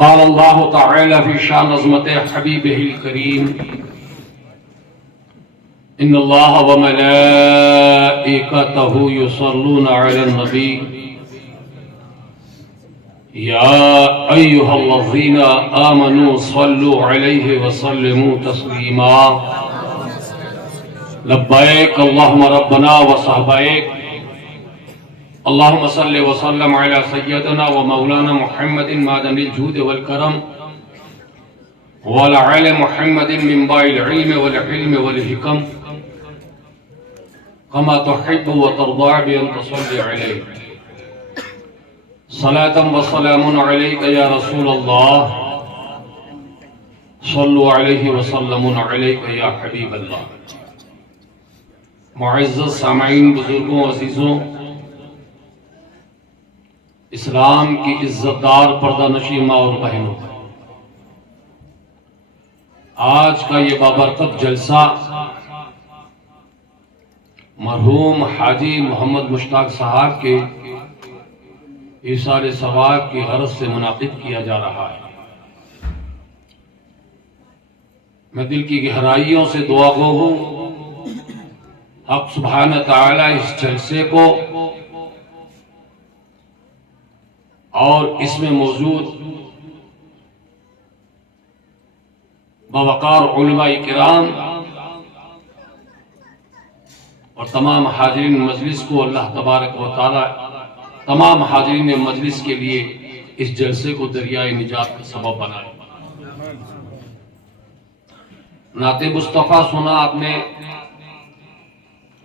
قال الله تعالى في شان عظمة حبيبه الكريم إن الله وملائكته يصلون على النبي يا أيها الذين آمنوا صلوا عليه وسلموا تسليما لبيك اللهم ربنا وصحبيك اللهم صل وسلم على سيدنا ومولانا محمد معدن الجود والكرم وعلى آل محمد منبع العلم والحلم والحكم كما تحب وترضى بأن تصلي عليه صلاة وسلام عليك يا رسول الله صلوا عليه وسلموا عليك يا حبيب الله. معزز سامعین، بزرگوں، عزیزوں، اسلام کی عزت دار پردہ نشین ماں اور بہنوں، آج کا یہ بابرکت جلسہ مرحوم حاجی محمد مشتاق صاحب کے ایثار ثواب کی غرض سے منعقد کیا جا رہا ہے. میں دل کی گہرائیوں سے دعا گو ہوں حق سبحانہ تعالی اس جلسے کو اور اس میں موجود باوقار علماء کرام اور تمام حاضرین مجلس کو اللہ تبارک و تعالی تمام حاضرین مجلس کے لیے اس جلسے کو دریائے نجات کا سبب بنائے. نعت مصطفیٰ سنا آپ نے،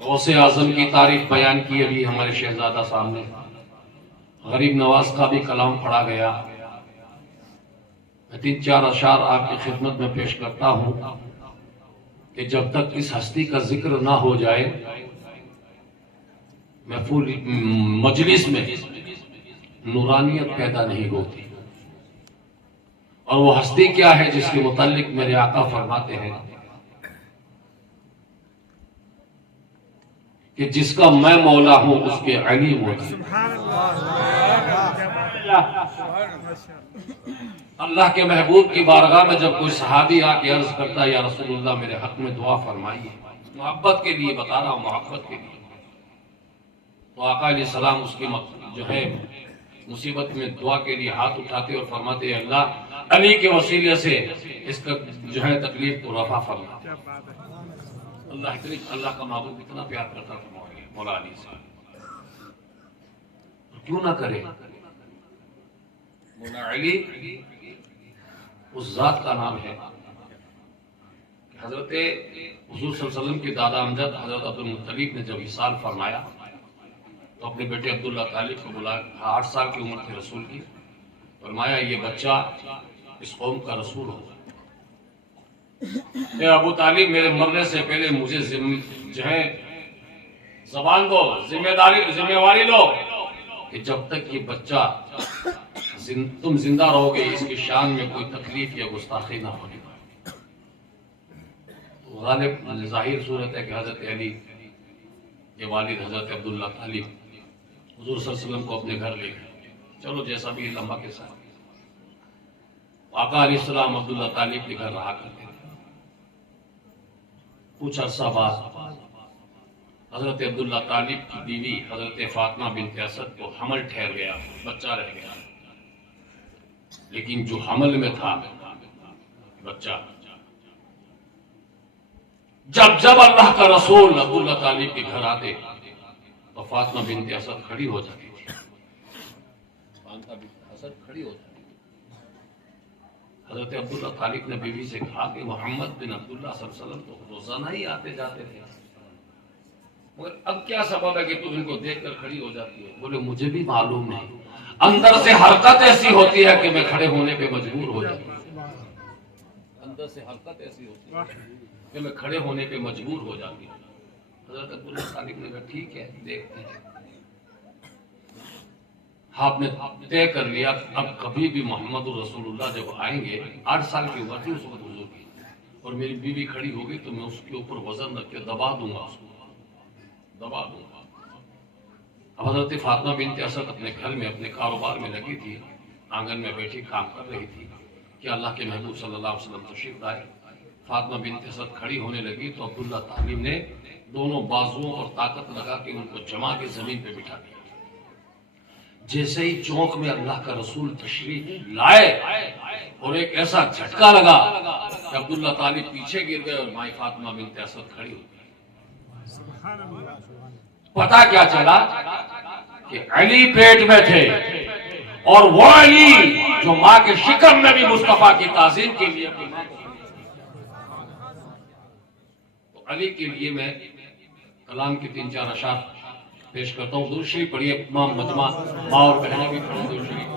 غوث اعظم کی تعریف بیان کی ابھی ہمارے شہزادہ سامنے، غریب نواز کا بھی کلام پڑھا گیا. میں 3-4 اشعار آپ کی خدمت میں پیش کرتا ہوں کہ جب تک اس ہستی کا ذکر نہ ہو جائے محفوظ مجلس میں نورانیت پیدا نہیں ہوتی. اور وہ ہستی کیا ہے جس کے متعلق میرے آقا فرماتے ہیں کہ جس کا میں مولا ہوں اس کے علی مولا. اللہ کے محبوب کی بارگاہ میں جب کوئی صحابی آ کے عرض کرتا ہے یا رسول اللہ میرے حق میں دعا فرمائیے، محبت کے لیے بتا رہا ہوں، محبت کے لیے، تو آقا علیہ السلام اس کی جو ہے مصیبت میں دعا کے لیے ہاتھ اٹھاتے اور فرماتے ہیں اللہ علی کے وسیلے سے اس کا جو ہے تکلیف کو رفع فرما. اللہ کا محبوب اتنا پیار کرتا تھا مولا علی سے، کیوں نہ کرے. مولا علی اس ذات کا نام ہے. حضرت حضور صلی اللہ علیہ وسلم کے دادا امجد حضرت عبدالمطلب نے جب وصال فرمایا تو اپنے بیٹے عبداللہ طالب کو بلایا. 8 سال کی عمر تھی رسول کی. فرمایا یہ بچہ اس قوم کا رسول ہوگا. اے ابو طالب میرے مرنے سے پہلے مجھے جو ہے زبان دو، ذمہ واری لو کہ جب تک یہ بچہ تم زندہ رہو گے اس کی شان میں کوئی تکلیف یا گستاخی نہ ہونے پائے. غالب ظاہر صورت ہے کہ حضرت علی کے والد حضرت عبداللہ طالب حضور صلی اللہ علیہ وسلم کو اپنے گھر لے گئے. چلو جیسا بھی لمحہ کے ساتھ آقا علیہ السلام عبداللہ طالب کے گھر رہا کرتے تھے. کچھ عرصہ بعد حضرت عبداللہ طالب کی بیوی حضرت فاطمہ بنت اسد کو حمل ٹھہر گیا، بچہ رہ گیا. لیکن جو حمل میں تھا بچہ، جب اللہ کا رسول عبداللہ طالب کے گھر آتے تو فاطمہ بنت اسد کھڑی ہو جاتی تھی. حضرت عبداللہ طالب نے بیوی سے کہا کہ محمد بن عبداللہ صلی اللہ علیہ وسلم تو روزانہ ہی آتے جاتے تھے، مگر اب کیا سبب ہے کہ تم ان کو دیکھ کر کھڑی ہو جاتی ہے؟ بولے مجھے بھی معلوم نہیں، اندر سے حرکت ایسی ہوتی ہے کہ میں کھڑے ہونے پہ مجبور ہو جاتی ہوں. اندر سے حرکت ایسی ہوتی ہے کہ میں کھڑے ہونے پہ مجبور ہو جاتی ہوں. حضرت عبداللہ طالب نے کہا ٹھیک ہے دیکھتے ہیں. آپ نے طے کر لیا اب کبھی بھی محمد رسول اللہ جب آئیں گے، 8 سال کی عمر تھی اس وقت حضور کی، اور میری بیوی کھڑی ہوگی تو میں اس کے اوپر وزن رکھ کے دبا دوں گا، اس کو دبا دوں گا. اب حضرت فاطمہ بنت اسد اپنے گھر میں اپنے کاروبار میں لگی تھی. آنگن میں بیٹھی کام کر رہی تھی کہ اللہ کے محبوب صلی اللہ علیہ وسلم تشریف لائے. فاطمہ بنت اسد کھڑی ہونے لگی تو عبداللہ تعلیم نے دونوں بازوؤں اور طاقت لگا کے ان کو جما کے زمین پہ بٹھا دیا. جیسے ہی چونک میں اللہ کا رسول تشریف لائے اور ایک ایسا جھٹکا لگا کہ عبداللہ طالب پیچھے گر گئے اور مائی فاطمہ بنت اسد کھڑی ہو گئی. پتا کیا چلا کہ علی پیٹ میں تھے اور وہ علی جو ماں کے شکم میں بھی مصطفیٰ کی تعظیم کے لیے اپنی ماں کو. تو علی کے لیے میں کلام کی 3-4 اشعار پیش کرتا ہوں. درود شریف پڑھیے تمام مجمع ماں اور بہنیں بھی پڑھیں درود شریف.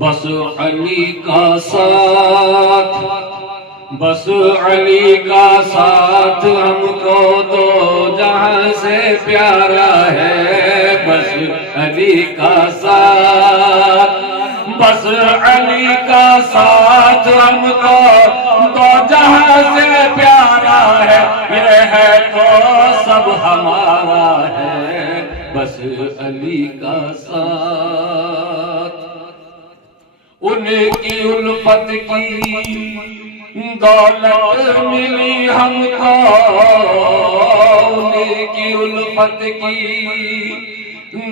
بس علی کا ساتھ بس علی کا ساتھ ہم کو دو جہاں سے پیارا ہے. بس علی کا ساتھ بس علی کا ساتھ ہم کو دو جہاں سے پیارا ہے. یہ ہے تو سب ہمارا ہے. بس علی کا ساتھ ان کی الفت کی دولت ملی ہم کو. ان کی الفت کی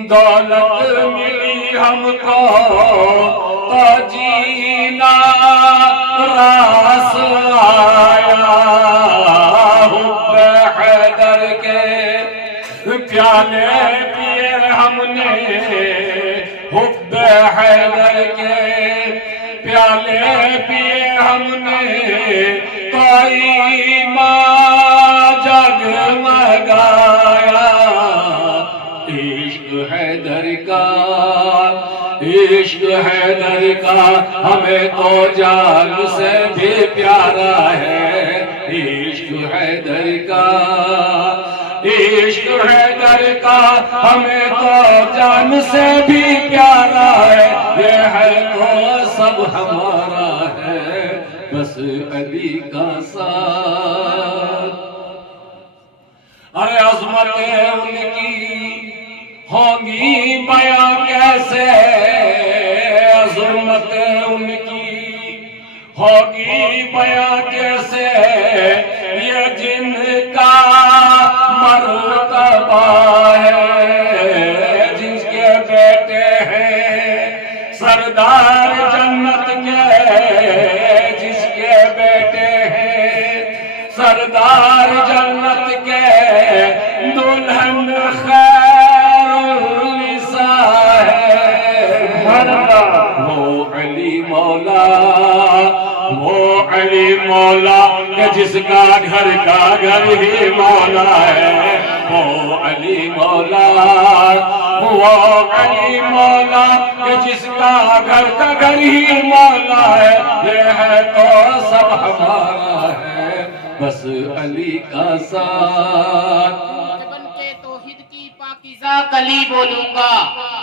دولت ملی ہم کو تو جینا راس آیا. حب حیدر کے پیالے پیے ہم نے حب حیدر کے پیالے پیے ہم نے تو ایمان جگمگایا. عشق حیدر کا عشق حیدر کا ہمیں تو جان سے بھی پیارا ہے. عشق حیدر کا عشق حیدر کا ہمیں تو جان سے بھی پیارا ہے. یہ ہے تو سب ہمارا ہے. بس علی کا ساتھ. ارے عظمتیں ان کی ہوگی بیاں کیسے. عظمتیں ان کی ہوگی بیاں کیسے. یہ جن کا مرتبہ ہے جن کے بیٹے ہیں سردار جنت کے. جس کے بیٹے ہیں سردار جنت کے دلہن خیر النساء ہے. وہ علی مولا وہ علی مولا کہ جس کا گھر ہی مولا ہے. وہ علی مولا وہ علی مولا کہ جس کا گھر ہی مولا ہے. یہ ہے تو سب ہمارا ہے. بس علی کا ساتھ. بن کے توحید کی پاکیزہ کلی بولوں گا.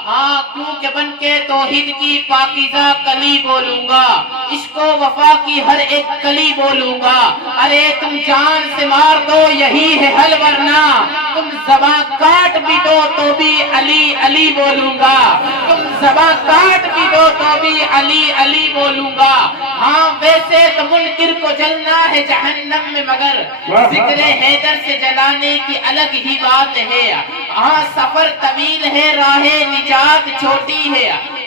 ہاں کیونکہ بن کے توحید کی پاکیزہ کلی بولوں گا. عشق و وفا کی ہر ایک کلی بولوں گا. ارے تم جان سے مار دو یہی ہے حل ورنہ تم زباں کاٹ بھی دو تو بھی علی علی بولوں گا. تم زباں کاٹ بھی دو تو بھی علی علی بولوں گا. ہاں ویسے تو منکر کو جلنا ہے جہنم میں مگر ذکر حیدر سے جلانے کی الگ ہی بات ہے. ہاں سفر طویل ہے راہ نجات چھوٹی ہے.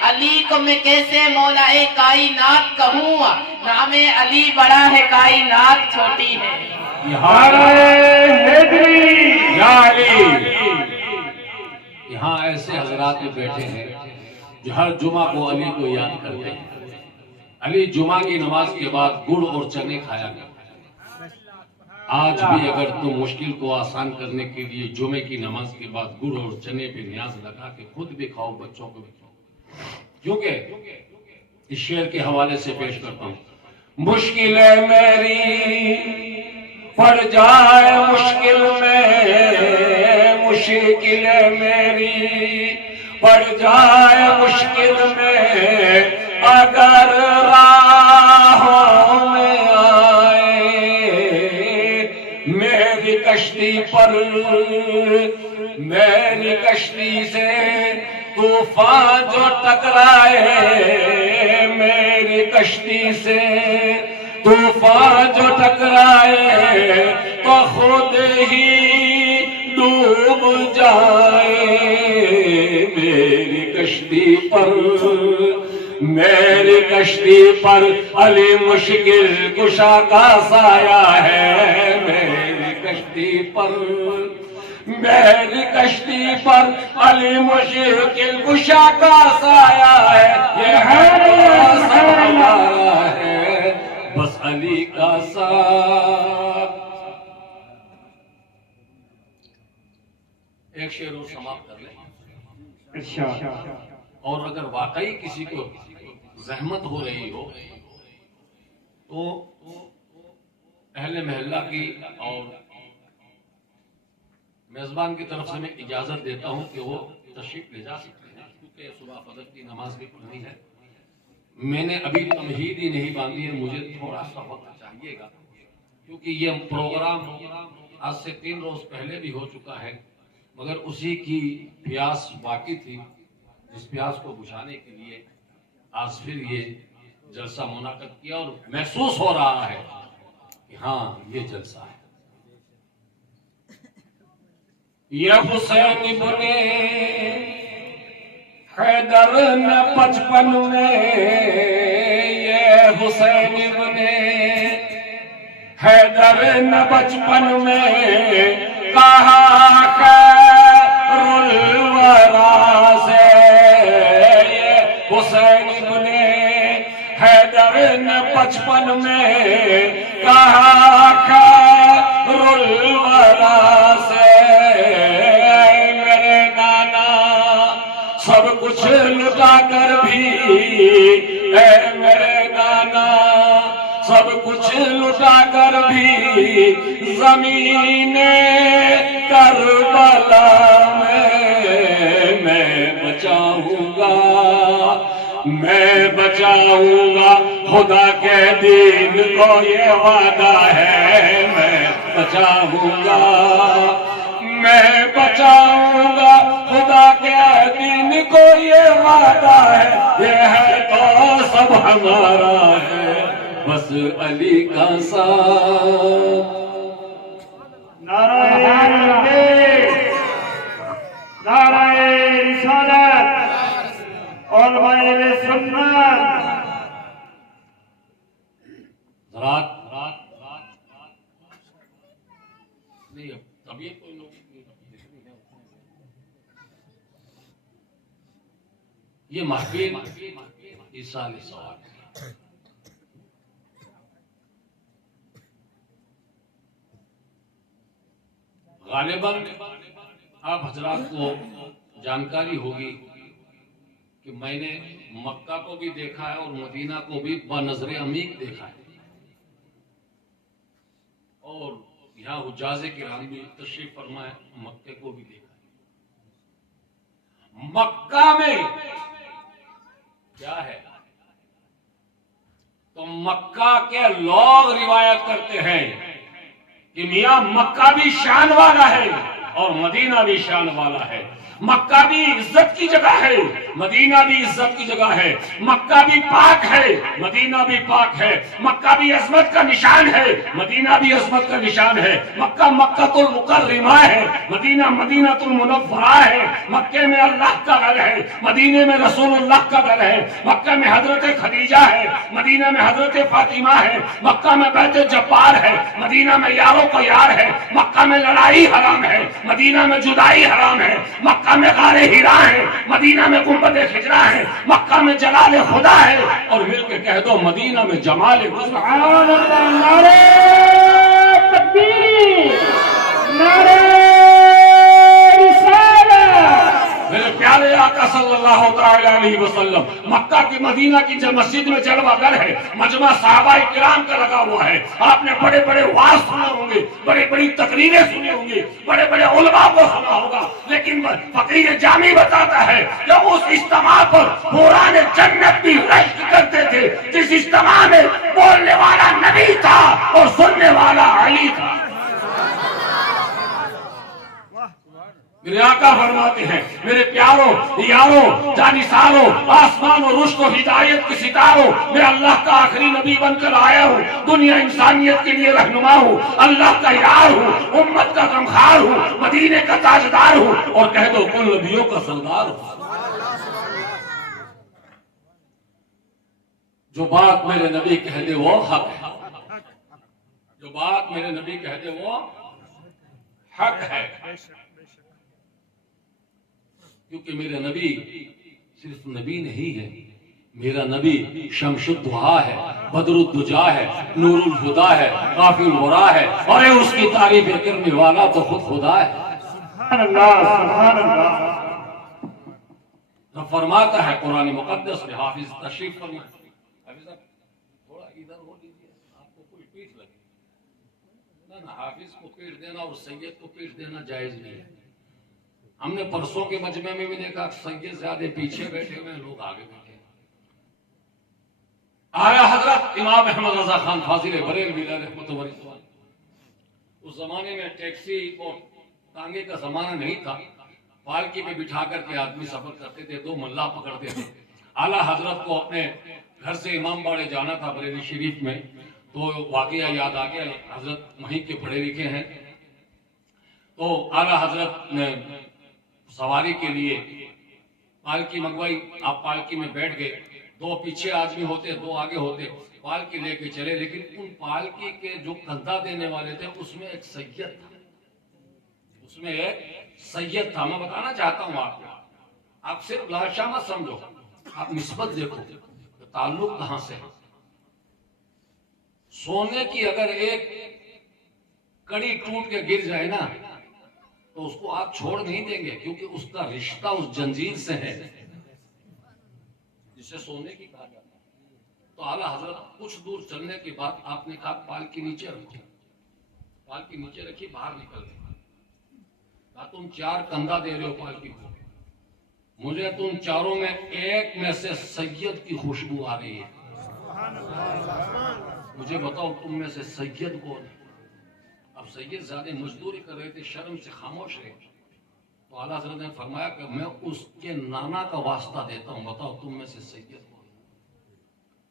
علی کو میں کیسے مولا کائنات کہوں. نام علی بڑا ہے کائنات چھوٹی ہے. یہاں ایسے حضرات بھی بیٹھے ہیں جو ہر جمعہ کو علی کو یاد کرتے ہیں. علی جمعہ کی نماز کے بعد گڑ اور چنے کھایا کرتے. آج بھی اگر تم مشکل کو آسان کرنے کے لیے جمعے کی نماز کے بعد گڑ اور چنے پہ نیاز لگا کے خود بھی کھاؤ بچوں کو بھی کھاؤ. کیونکہ اس شعر کے حوالے سے پیش کرتا ہوں. مشکلیں میری پڑ جائے مشکل میں مشکلیں میری پڑ جائے مشکل میں اگر راہوں میں میری کشتی پر میری کشتی سے طوفان جو ٹکرائے میری کشتی سے، طوفان جو ٹکرائے تو خود ہی ڈوب جائے، میری کشتی پر علی مشکل کشا کا سایہ ہے، میری کشتی پر علی مشکل کشا کا سایہ ہے، یہ ہے سب ہمارا ہے بس علی کا ساتھ۔ ایک شعر اور سماپت کر لیں، اور اگر واقعی کسی کو زحمت ہو رہی ہو تو اہل محلہ کی اور میزبان کی طرف سے میں اجازت دیتا ہوں کہ وہ تشریف لے جا سکتے ہیں، کیونکہ صبح فجر کی نماز بھی پڑھنی ہے۔ میں نے ابھی تمہید ہی نہیں باندھی ہے، مجھے تھوڑا سا وقت چاہیے گا، کیونکہ یہ پروگرام آج سے 3 روز پہلے بھی ہو چکا ہے، مگر اسی کی پیاس باقی تھی، جس پیاس کو بجھانے کے لیے آج پھر یہ جلسہ منعقد کیا، اور محسوس ہو رہا ہے کہ ہاں یہ جلسہ ہے۔ یہ حسین ابن حیدر نے 55 میں، یہ حسین ابن حیدر نے 55 میں کہا خیر الورا سے، یہ حسین ابن حیدر نے 55 میں کہا خیر الورا سے، میرے نانا سب کچھ لٹا کر بھی، اے میرے نانا سب کچھ لٹا کر بھی زمین کربلا میں بچاؤں گا خدا کے دین کو، یہ وعدہ ہے میں بچاؤں گا خدا کے دین کو، یہ وعدہ ہے، یہ ہے تو سب ہمارا ہے بس علی کا ساتھ۔ نعرہ تکبیر، نعرہ رسالت، علماء اہل سنت۔ رات نہیں، طبیعت کوئی لوگ یہ محفل عیسیٰ سوال غالباً آپ حضرات کو جانکاری ہوگی کہ میں نے مکہ کو بھی دیکھا ہے اور مدینہ کو بھی بنظر عمیق دیکھا ہے، اور یہاں حجاز کرام بھی تشریف فرمائے، مکے کو بھی دیکھا ہے۔ مکہ میں کیا ہے تو مکہ کے لوگ روایت کرتے ہیں کہ میاں مکہ بھی شان والا ہے اور مدینہ بھی شان والا ہے، مکہ بھی عزت کی جگہ ہے، مدینہ بھی عزت کی جگہ ہے، مکہ بھی پاک ہے، مدینہ بھی پاک ہے، مکہ بھی عظمت کا نشان ہے، مدینہ بھی عظمت کا نشان ہے، مکہ مکہ المکرمہ ہے، مدینہ مدینہ المنورہ ہے، مکے میں اللہ کا گھر ہے، مدینے میں رسول اللہ کا گھر ہے، مکہ میں حضرت خدیجہ ہے، مدینہ میں حضرت فاطمہ ہے، مکہ میں بیت جبار ہے، مدینہ میں یاروں کا یار ہے، مکہ میں لڑائی حرام ہے، مدینہ میں جدائی حرام ہے، مکہ میں غار ہیرا ہے، مدینہ میں گنبد خجرہ ہے، مکہ میں جلال خدا ہے، اور مل کے کہہ دو مدینہ میں جمال خدا۔ سبحان اللہ، نعرہ تکبیر، نعرہ رسالت۔ میرے پیارے آقا صلی اللہ علیہ وسلم، مکہ کی مدینہ کی مسجد میں جلوہ گر ہے، مجمع صحابہ کرام کا لگا ہوا ہے، آپ نے بڑے بڑے واعظ سنے ہوں گے، بڑی بڑی تقریریں سنی ہوں گی، بڑے بڑے علماء کو سنا ہوگا، لیکن فقیر جامی بتاتا ہے کہ اس اجتماع پر حوران جنت بھی رشک کرتے تھے، جس اجتماع میں بولنے والا نبی تھا اور سننے والا علی تھا۔ میرے آقا فرماتے ہیں میرے پیاروں یاروں جانثاروں آسمان و رشد و ہدایت کے ستاروں، میں اللہ کا آخری نبی بن کر آیا ہوں، دنیا انسانیت کے لیے رہنما ہوں، اللہ کا یار ہوں، امت کا غمخوار ہوں، مدینے کا تاجدار ہوں، اور کہہ دو کل نبیوں کا سردار ہوں۔ جو بات میرے نبی کہہ دے وہ حق ہے، جو بات میرے نبی کہہ دے وہ حق ہے، کیونکہ میرے نبی صرف نبی نہیں ہے، میرا نبی شمس الضحیٰ ہے، بدر الدجا ہے، نور الہدا ہے، کافی الورا ہے، اور اس کی تعریف کرنے والا تو خود خدا ہے۔ سبحان اللہ سبحان اللہ۔ فرماتا ہے قرآن مقدس میں، حافظ تشریف فرمائے، حافظ صاحب تھوڑا ادھر ہو لیجیے، آپ کو کوئی پیٹ لگے نہ، حافظ کو پیٹ دینا اور سید کو پیٹ دینا جائز نہیں ہے۔ ہم نے پرسوں کے مجمع میں بھی دیکھا سید زیادہ پیچھے بیٹھے ہوئے ہیں، لوگ آگے بیٹھے ہیں۔ آیا حضرت امام احمد رضا خان فاضل بریلوی رحمۃ اللہ علیہ، اس زمانے میں ٹیکسی اور تانگے کا زمانہ نہیں تھا، پالکی پہ بٹھا کر کے آدمی سفر کرتے تھے، دو ملا پکڑتے تھے۔ اعلیٰ حضرت کو اپنے گھر سے امام باڑے جانا تھا بریلی شریف میں، تو واقعہ یاد آ گیا، حضرت وہیں کے پڑھے لکھے ہیں، تو اعلیٰ حضرت نے سواری کے لیے پالکی منگوائی، آپ پالکی میں بیٹھ گئے، دو پیچھے آدمی ہوتے، دو آگے ہوتے، پالکی لے کے چلے، لیکن ان پالکی کے جو کندھا دینے والے تھے اس میں ایک سید تھا، اس میں ایک سید تھا۔ میں بتانا چاہتا ہوں آپ کو، آپ صرف لاشا مت سمجھو، آپ نسبت دیکھو تعلق کہاں سے ہے۔ سونے کی اگر ایک کڑی ٹوٹ کے گر جائے نا تو اس کو آپ چھوڑ نہیں دیں گے، کیونکہ اس کا رشتہ اس جنجیر سے ہے جسے سونے کی کہا جاتا ہے۔ تو اعلیٰ حضرت کچھ دور چلنے کے بعد آپ نے کہا پالکی نیچے رکھو، پالکی نیچے رکھی، باہر نکل گئے، کہا تم چار کندھا دے رہے ہو پالکی کو، مجھے تم چاروں میں ایک میں سے سید کی خوشبو آ رہی ہے، مجھے بتاؤ تم میں سے سید کون ہے؟ اب سید زیادہ مزدوری کر رہے تھے، شرم سے خاموش رہے، تو اعلیٰ حضرت نے فرمایا کہ میں اس کے نانا کا واسطہ دیتا ہوں، بتاؤ تم میں سے سید کون ہے؟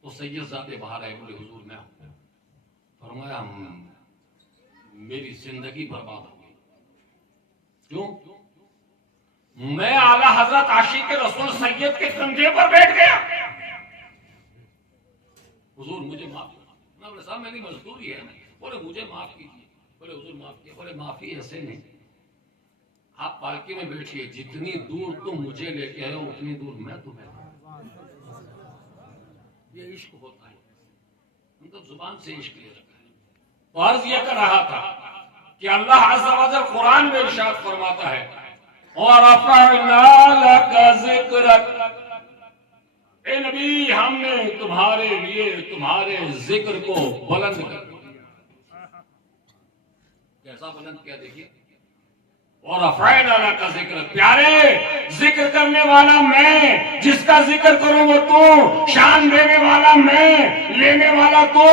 تو سید زیادہ باہر آئے، بولے حضور میں ہوں۔ فرمایا میری زندگی برباد ہو گئی، کیوں؟ میں اعلیٰ حضرت عاشق رسول سید کے کندھے پر بیٹھ گیا، حضور مجھے معاف کرنا۔ میں بولے صاحب میری مزدوری ہے، بولے مجھے معاف کیجیے، بولے حضور معاف کیا، بولے معافی ایسے نہیں، آپ پالکی میں بیٹھیے، جتنی دور تم مجھے لے کے آئے ہو اتنی دور میں تمہیں، یہ عشق ہوتا ہے، ہم تو زبان سے عشق لے رکھا ہے۔ تو عرض یہ کر رہا تھا کہ اللہ عز و جل قرآن میں ارشاد فرماتا ہے وَرَفَعْنَا لَكَ ذِكْرَكَ، اے نبی ہم نے تمہارے لیے تمہارے ذکر کو بلند کر دیا۔ کیسا بلند کیا دیکھیے، اور افعین اللہ کا ذکر، پیارے ذکر کرنے والا میں، جس کا ذکر کروں وہ تو، شان دینے والا میں، لینے والا تو،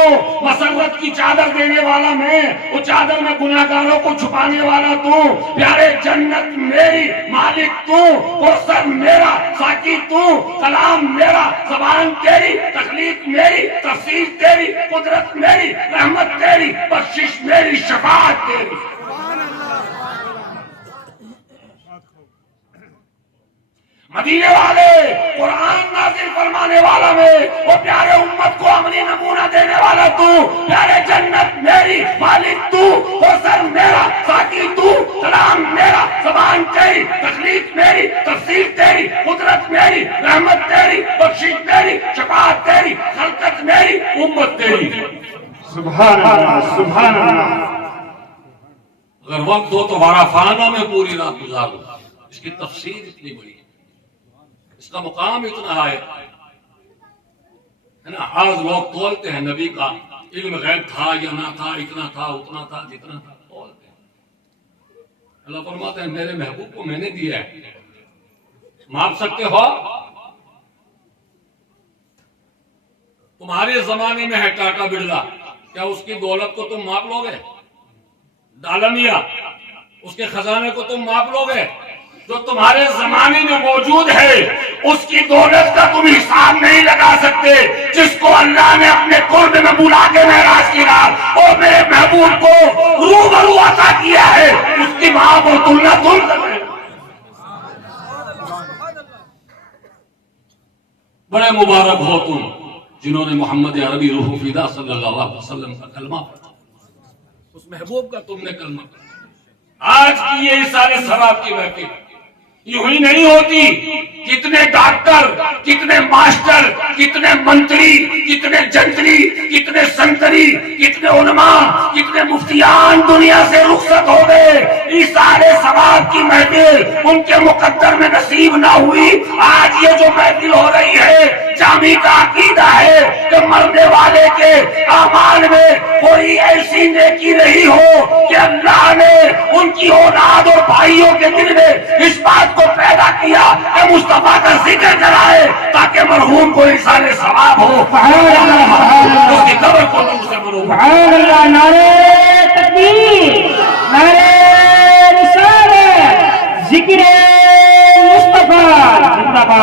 مسرت کی چادر دینے والا میں، وہ چادر میں گناہگاروں کو چھپانے والا تو، پیارے جنت میری، مالک تو، کوثر میرا، ساقی تو، کلام میرا، زبان تیری، تخلیق میری، تفسیر تیری، قدرت میری، رحمت تیری، بخشش میری، شفاعت تیری۔ مدینے والے، قرآن نازل فرمانے والا میں، وہ پیارے امت کو عملی نمونہ دینے والا تو، پیارے جنت میری، مالک تو، کوثر میرا، ساقی تو، کلام میرا، زبان تیری، تخلیق میری، تفسیر تیری، قدرت میری، رحمت تیری، بخشش میری، شفاعت تیری، خلقت میری، امت تیری۔ سبحان اللہ سبحان اللہ۔ اگر وقت ہو تو وارفانہ میں پوری رات گزار دو، اس کی تفسیر اتنی بڑی ہے، اس کا مقام اتنا ہے نا۔ آج لوگ تولتے ہیں نبی کا علم غیب تھا یا نہ تھا، اتنا تھا اتنا تھا جتنا تھا، تولتے ہیں۔ اللہ فرماتا ہے میرے محبوب کو میں نے دیا ہے، ماپ سکتے ہو؟ تمہارے زمانے میں ہے ٹاٹا برلا، کیا اس کی دولت کو تم ماپ لو گے؟ ڈالمیا اس کے خزانے کو تم ماپ لو گے؟ جو تمہارے زمانے میں موجود ہے اس کی دولت کا تم حساب نہیں لگا سکتے. جس کو اللہ نے اپنے قرب میں بلا کے معراج کی رات اور میرے محبوب کو روبرو عطا کیا ہے, اس کی ماں کو تلنا تم کر رہے. بڑے مبارک ہو تم جنہوں نے محمد عربی روح فدا صلی اللہ علیہ وسلم کا کلمہ پڑھا, اس محبوب کا تم نے کلمہ پڑھا. آج کی یہ سارے ثواب کی محفل یوں ہی نہیں ہوتی. کتنے ڈاکٹر, کتنے ماسٹر, کتنے منتری, کتنے جنتری, کتنے سنتری, کتنے علماء, کتنے مفتیان دنیا سے رخصت ہو گئے. اس سارے ثواب کی محفل ان کے مقدر میں نصیب نہ ہوئی. آج یہ جو محفل ہو رہی ہے, جامی کا عقیدہ ہے کہ مرنے والے کے اعمال میں کوئی ایسی نیکی نہیں ہو کہ اللہ نے ان کی اولاد اور بھائیوں کے دل میں اس بات کو پیدا کیا کہ مصطفیٰ کا ذکر کرائے تاکہ مرحوم کو انسان ثواب ہو. اس کی قبر کو نور سے مرو. سبحان اللہ. نعرہ تکبیر, نعرہ رسالت, ذکر مصطفیٰ.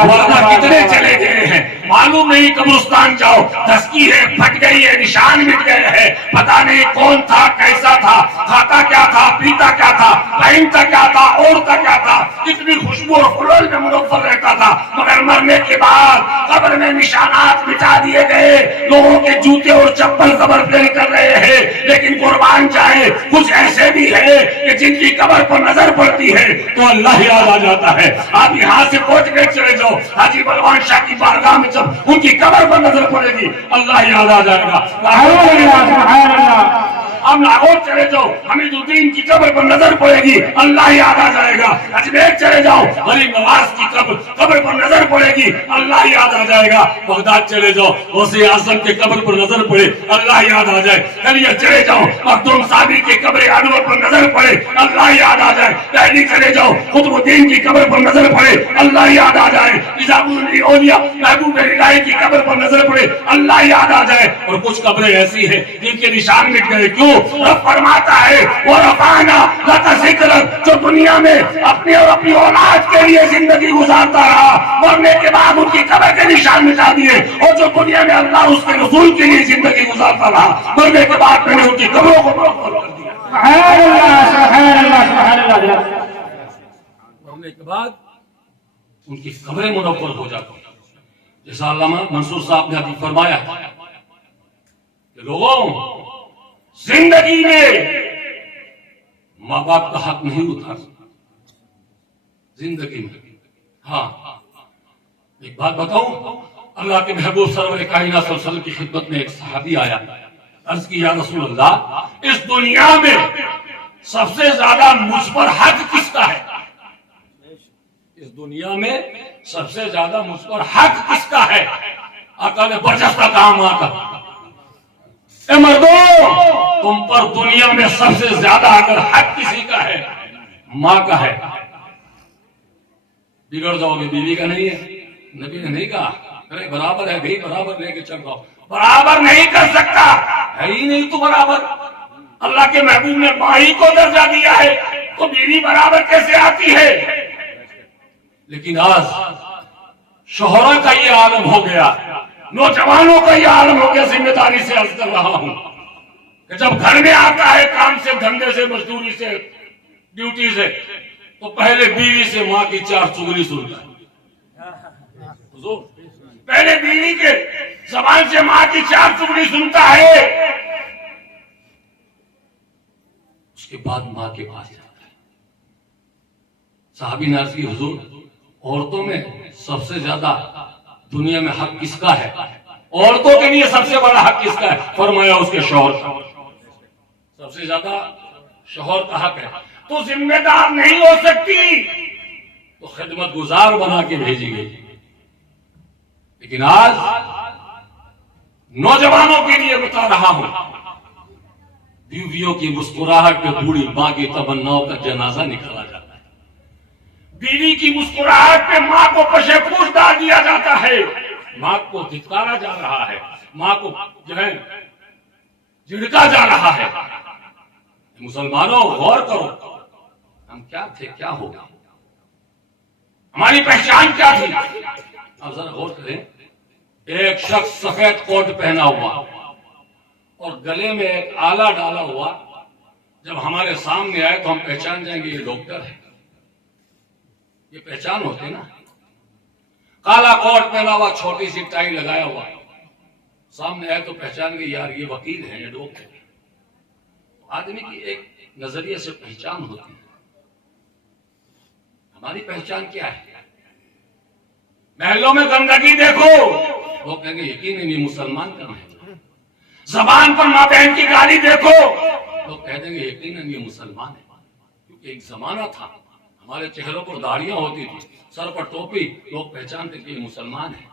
ورنہ کتنے چلے گئے ہیں معلوم نہیں. قبرستان جاؤ, دھسکی ہے, پھٹ گئی ہے, نشان مٹ گئے ہیں, پتہ نہیں کون تھا, کیسا تھا, کھاتا کیا تھا, پیتا کیا تھا, پہنتا کیا تھا, اوڑھتا کیا تھا, کتنی خوشبو اور حلول میں منور رہتا تھا. مگر مرنے کے بعد قبر میں نشانات مٹا دیے گئے. لوگوں کے جوتے اور چپل قبر پہ کر رہے ہیں. لیکن قربان جائے, کچھ ایسے بھی ہیں کہ جن کی قبر پر نظر پڑتی ہے تو اللہ یاد آ جاتا ہے. آپ یہاں سے کوٹ گیٹ چلے جاؤ, حاجی بلوان شاہ کی بارگاہ میں جب ان کی قبر پر نظر پڑے گی اللہ یاد آ جائے گا. سبحان اللہ. اب لاہور چلے جاؤ, حمید الدین کی قبر پر نظر پڑے گی اللہ یاد آ جائے گا. اجمیر چلے جاؤ, غریب نواز کی قبر پر نظر پڑے گی اللہ یاد آ جائے گا. بغداد چلے جاؤ, غوث اعظم کی قبر پر نظر پڑے اللہ یاد آ جائے. دہلی چلے جاؤ, مخدوم صابری کی قبر انور پر نظر پڑے اللہ یاد آ جائے. دہلی چلے جاؤ, قطب الدین کی قبر پر نظر پڑے اللہ یاد آ جائے. نظام الاولیاء محبوب الہی کی قبر پر نظر پڑے اللہ یاد آ جائے. اور کچھ قبریں ایسی ہیں جن کے نشان مٹ گئے. کیوں؟ رب فرماتا ہے وہ رفعنا لک ذکرک, جو دنیا میں اپنے اور اپنی اولاد کے لیے زندگی گزارتا رہا, مرنے کے بعد ان کی قبر کے نشان مٹا دیے. اور جو دنیا میں اللہ اس کے رسول کے لیے زندگی گزارتا رہا, مرنے کے بعد میں نے ان کی قبروں کو منور کر دیا. سبحان اللہ, سبحان اللہ, سبحان اللہ. مرنے کے بعد ان کی قبریں منور ہو جاتی ہیں. جیسا علامہ منصور صاحب نے ابھی فرمایا کہ لوگوں زندگی میں ماں باپ کا حق نہیں اتار سکتا زندگی میں. ہاں ایک بات بتاؤں, اللہ کے محبوب سرور کائنات صلی اللہ علیہ وسلم کی خدمت میں ایک صحابی آیا, عرض کی یا رسول اللہ, اس دنیا میں سب سے زیادہ مجھ پر حق کس کا ہے؟ اس دنیا میں سب سے زیادہ مجھ پر حق کس کا ہے؟ آقا نے برجستہ کہا ماں کا. اے مردوں, تم پر دنیا میں سب سے زیادہ اگر حق کسی کا ہے ماں کا ہے. بگڑ جاؤ گے, بیوی کا نہیں ہے. نبی نے نہیں کہا ارے برابر ہے بھائی, برابر لے کے چل رہا ہوں. برابر نہیں کر سکتا, ہے ہی نہیں تو برابر. اللہ کے محبوب نے ماں ہی کو درجہ دیا ہے تو بیوی برابر کیسے آتی ہے؟ لیکن آج شوہروں کا یہ عالم ہو گیا, نوجوانوں کا یہ عالم ہو گیا. ذمہ داری سے عرض کر رہا ہوں کہ جب گھر میں آتا ہے کام سے, دھندے سے, مزدوری سے, ڈیوٹی سے, تو پہلے بیوی سے ماں کی 4 چغلی سنتا ہے. پہلے بیوی کے زبان سے ماں کی 4 چغلی سنتا ہے, اس کے بعد ماں کے پاس جاتا ہے. صحابی نے عرض کی حضور, عورتوں میں سب سے زیادہ دنیا میں حق کس کا ہے؟ عورتوں کے لیے سب سے بڑا حق کس کا ہے؟ فرمایا اس کے شوہر کا. سب سے زیادہ شوہر کا حق ہے. تو ذمہ دار نہیں ہو سکتی تو خدمت گزار بنا کے بھیجی گئی. لیکن آج نوجوانوں کے لیے بتا رہا ہوں, بیویوں کی مسکراہٹ پہ بوڑھی ماں کی تمناؤں کا جنازہ نکالا جاتا ہے. بیوی کی مسکراہٹ پہ ماں کو پشے پوش ڈال دیا جاتا ہے. ماں کو دھتکارا جا رہا ہے, ماں کو جو ہے جھڑکا جا رہا ہے. مسلمانوں غور کرو, ہم کیا تھے کیا ہوگا؟ ہماری پہچان کیا تھی؟ آپ ذرا غور کریں، ایک شخص سفید کوٹ پہنا ہوا اور گلے میں ایک آلہ ڈالا ہوا، جب ہمارے سامنے آئے تو ہم پہچان جائیں گے یہ ڈاکٹر ہے، یہ پہچان ہوتی نا۔ کالا کوٹ پہنا ہوا، چھوٹی سی ٹائی لگایا ہوا، سامنے آئے تو پہچان گئے یار یہ وکیل ہے، یہ ڈاکٹر ہے۔ آدمی کی ایک نظریے سے پہچان ہوتی ہے۔ ہماری پہچان کیا ہے؟ محلوں میں گندگی دیکھو، لوگ کہیں گے یقیناً یہ مسلمان کا محل ہے۔ زبان پر ماں بہن کی گالی دیکھو، لوگ کہہ دیں گے یقیناً یہ مسلمان ہے۔ کیونکہ ایک زمانہ تھا ہمارے چہروں پر داڑیاں ہوتی تھی، سر پر ٹوپی، لوگ پہچانتے کہ یہ مسلمان ہے۔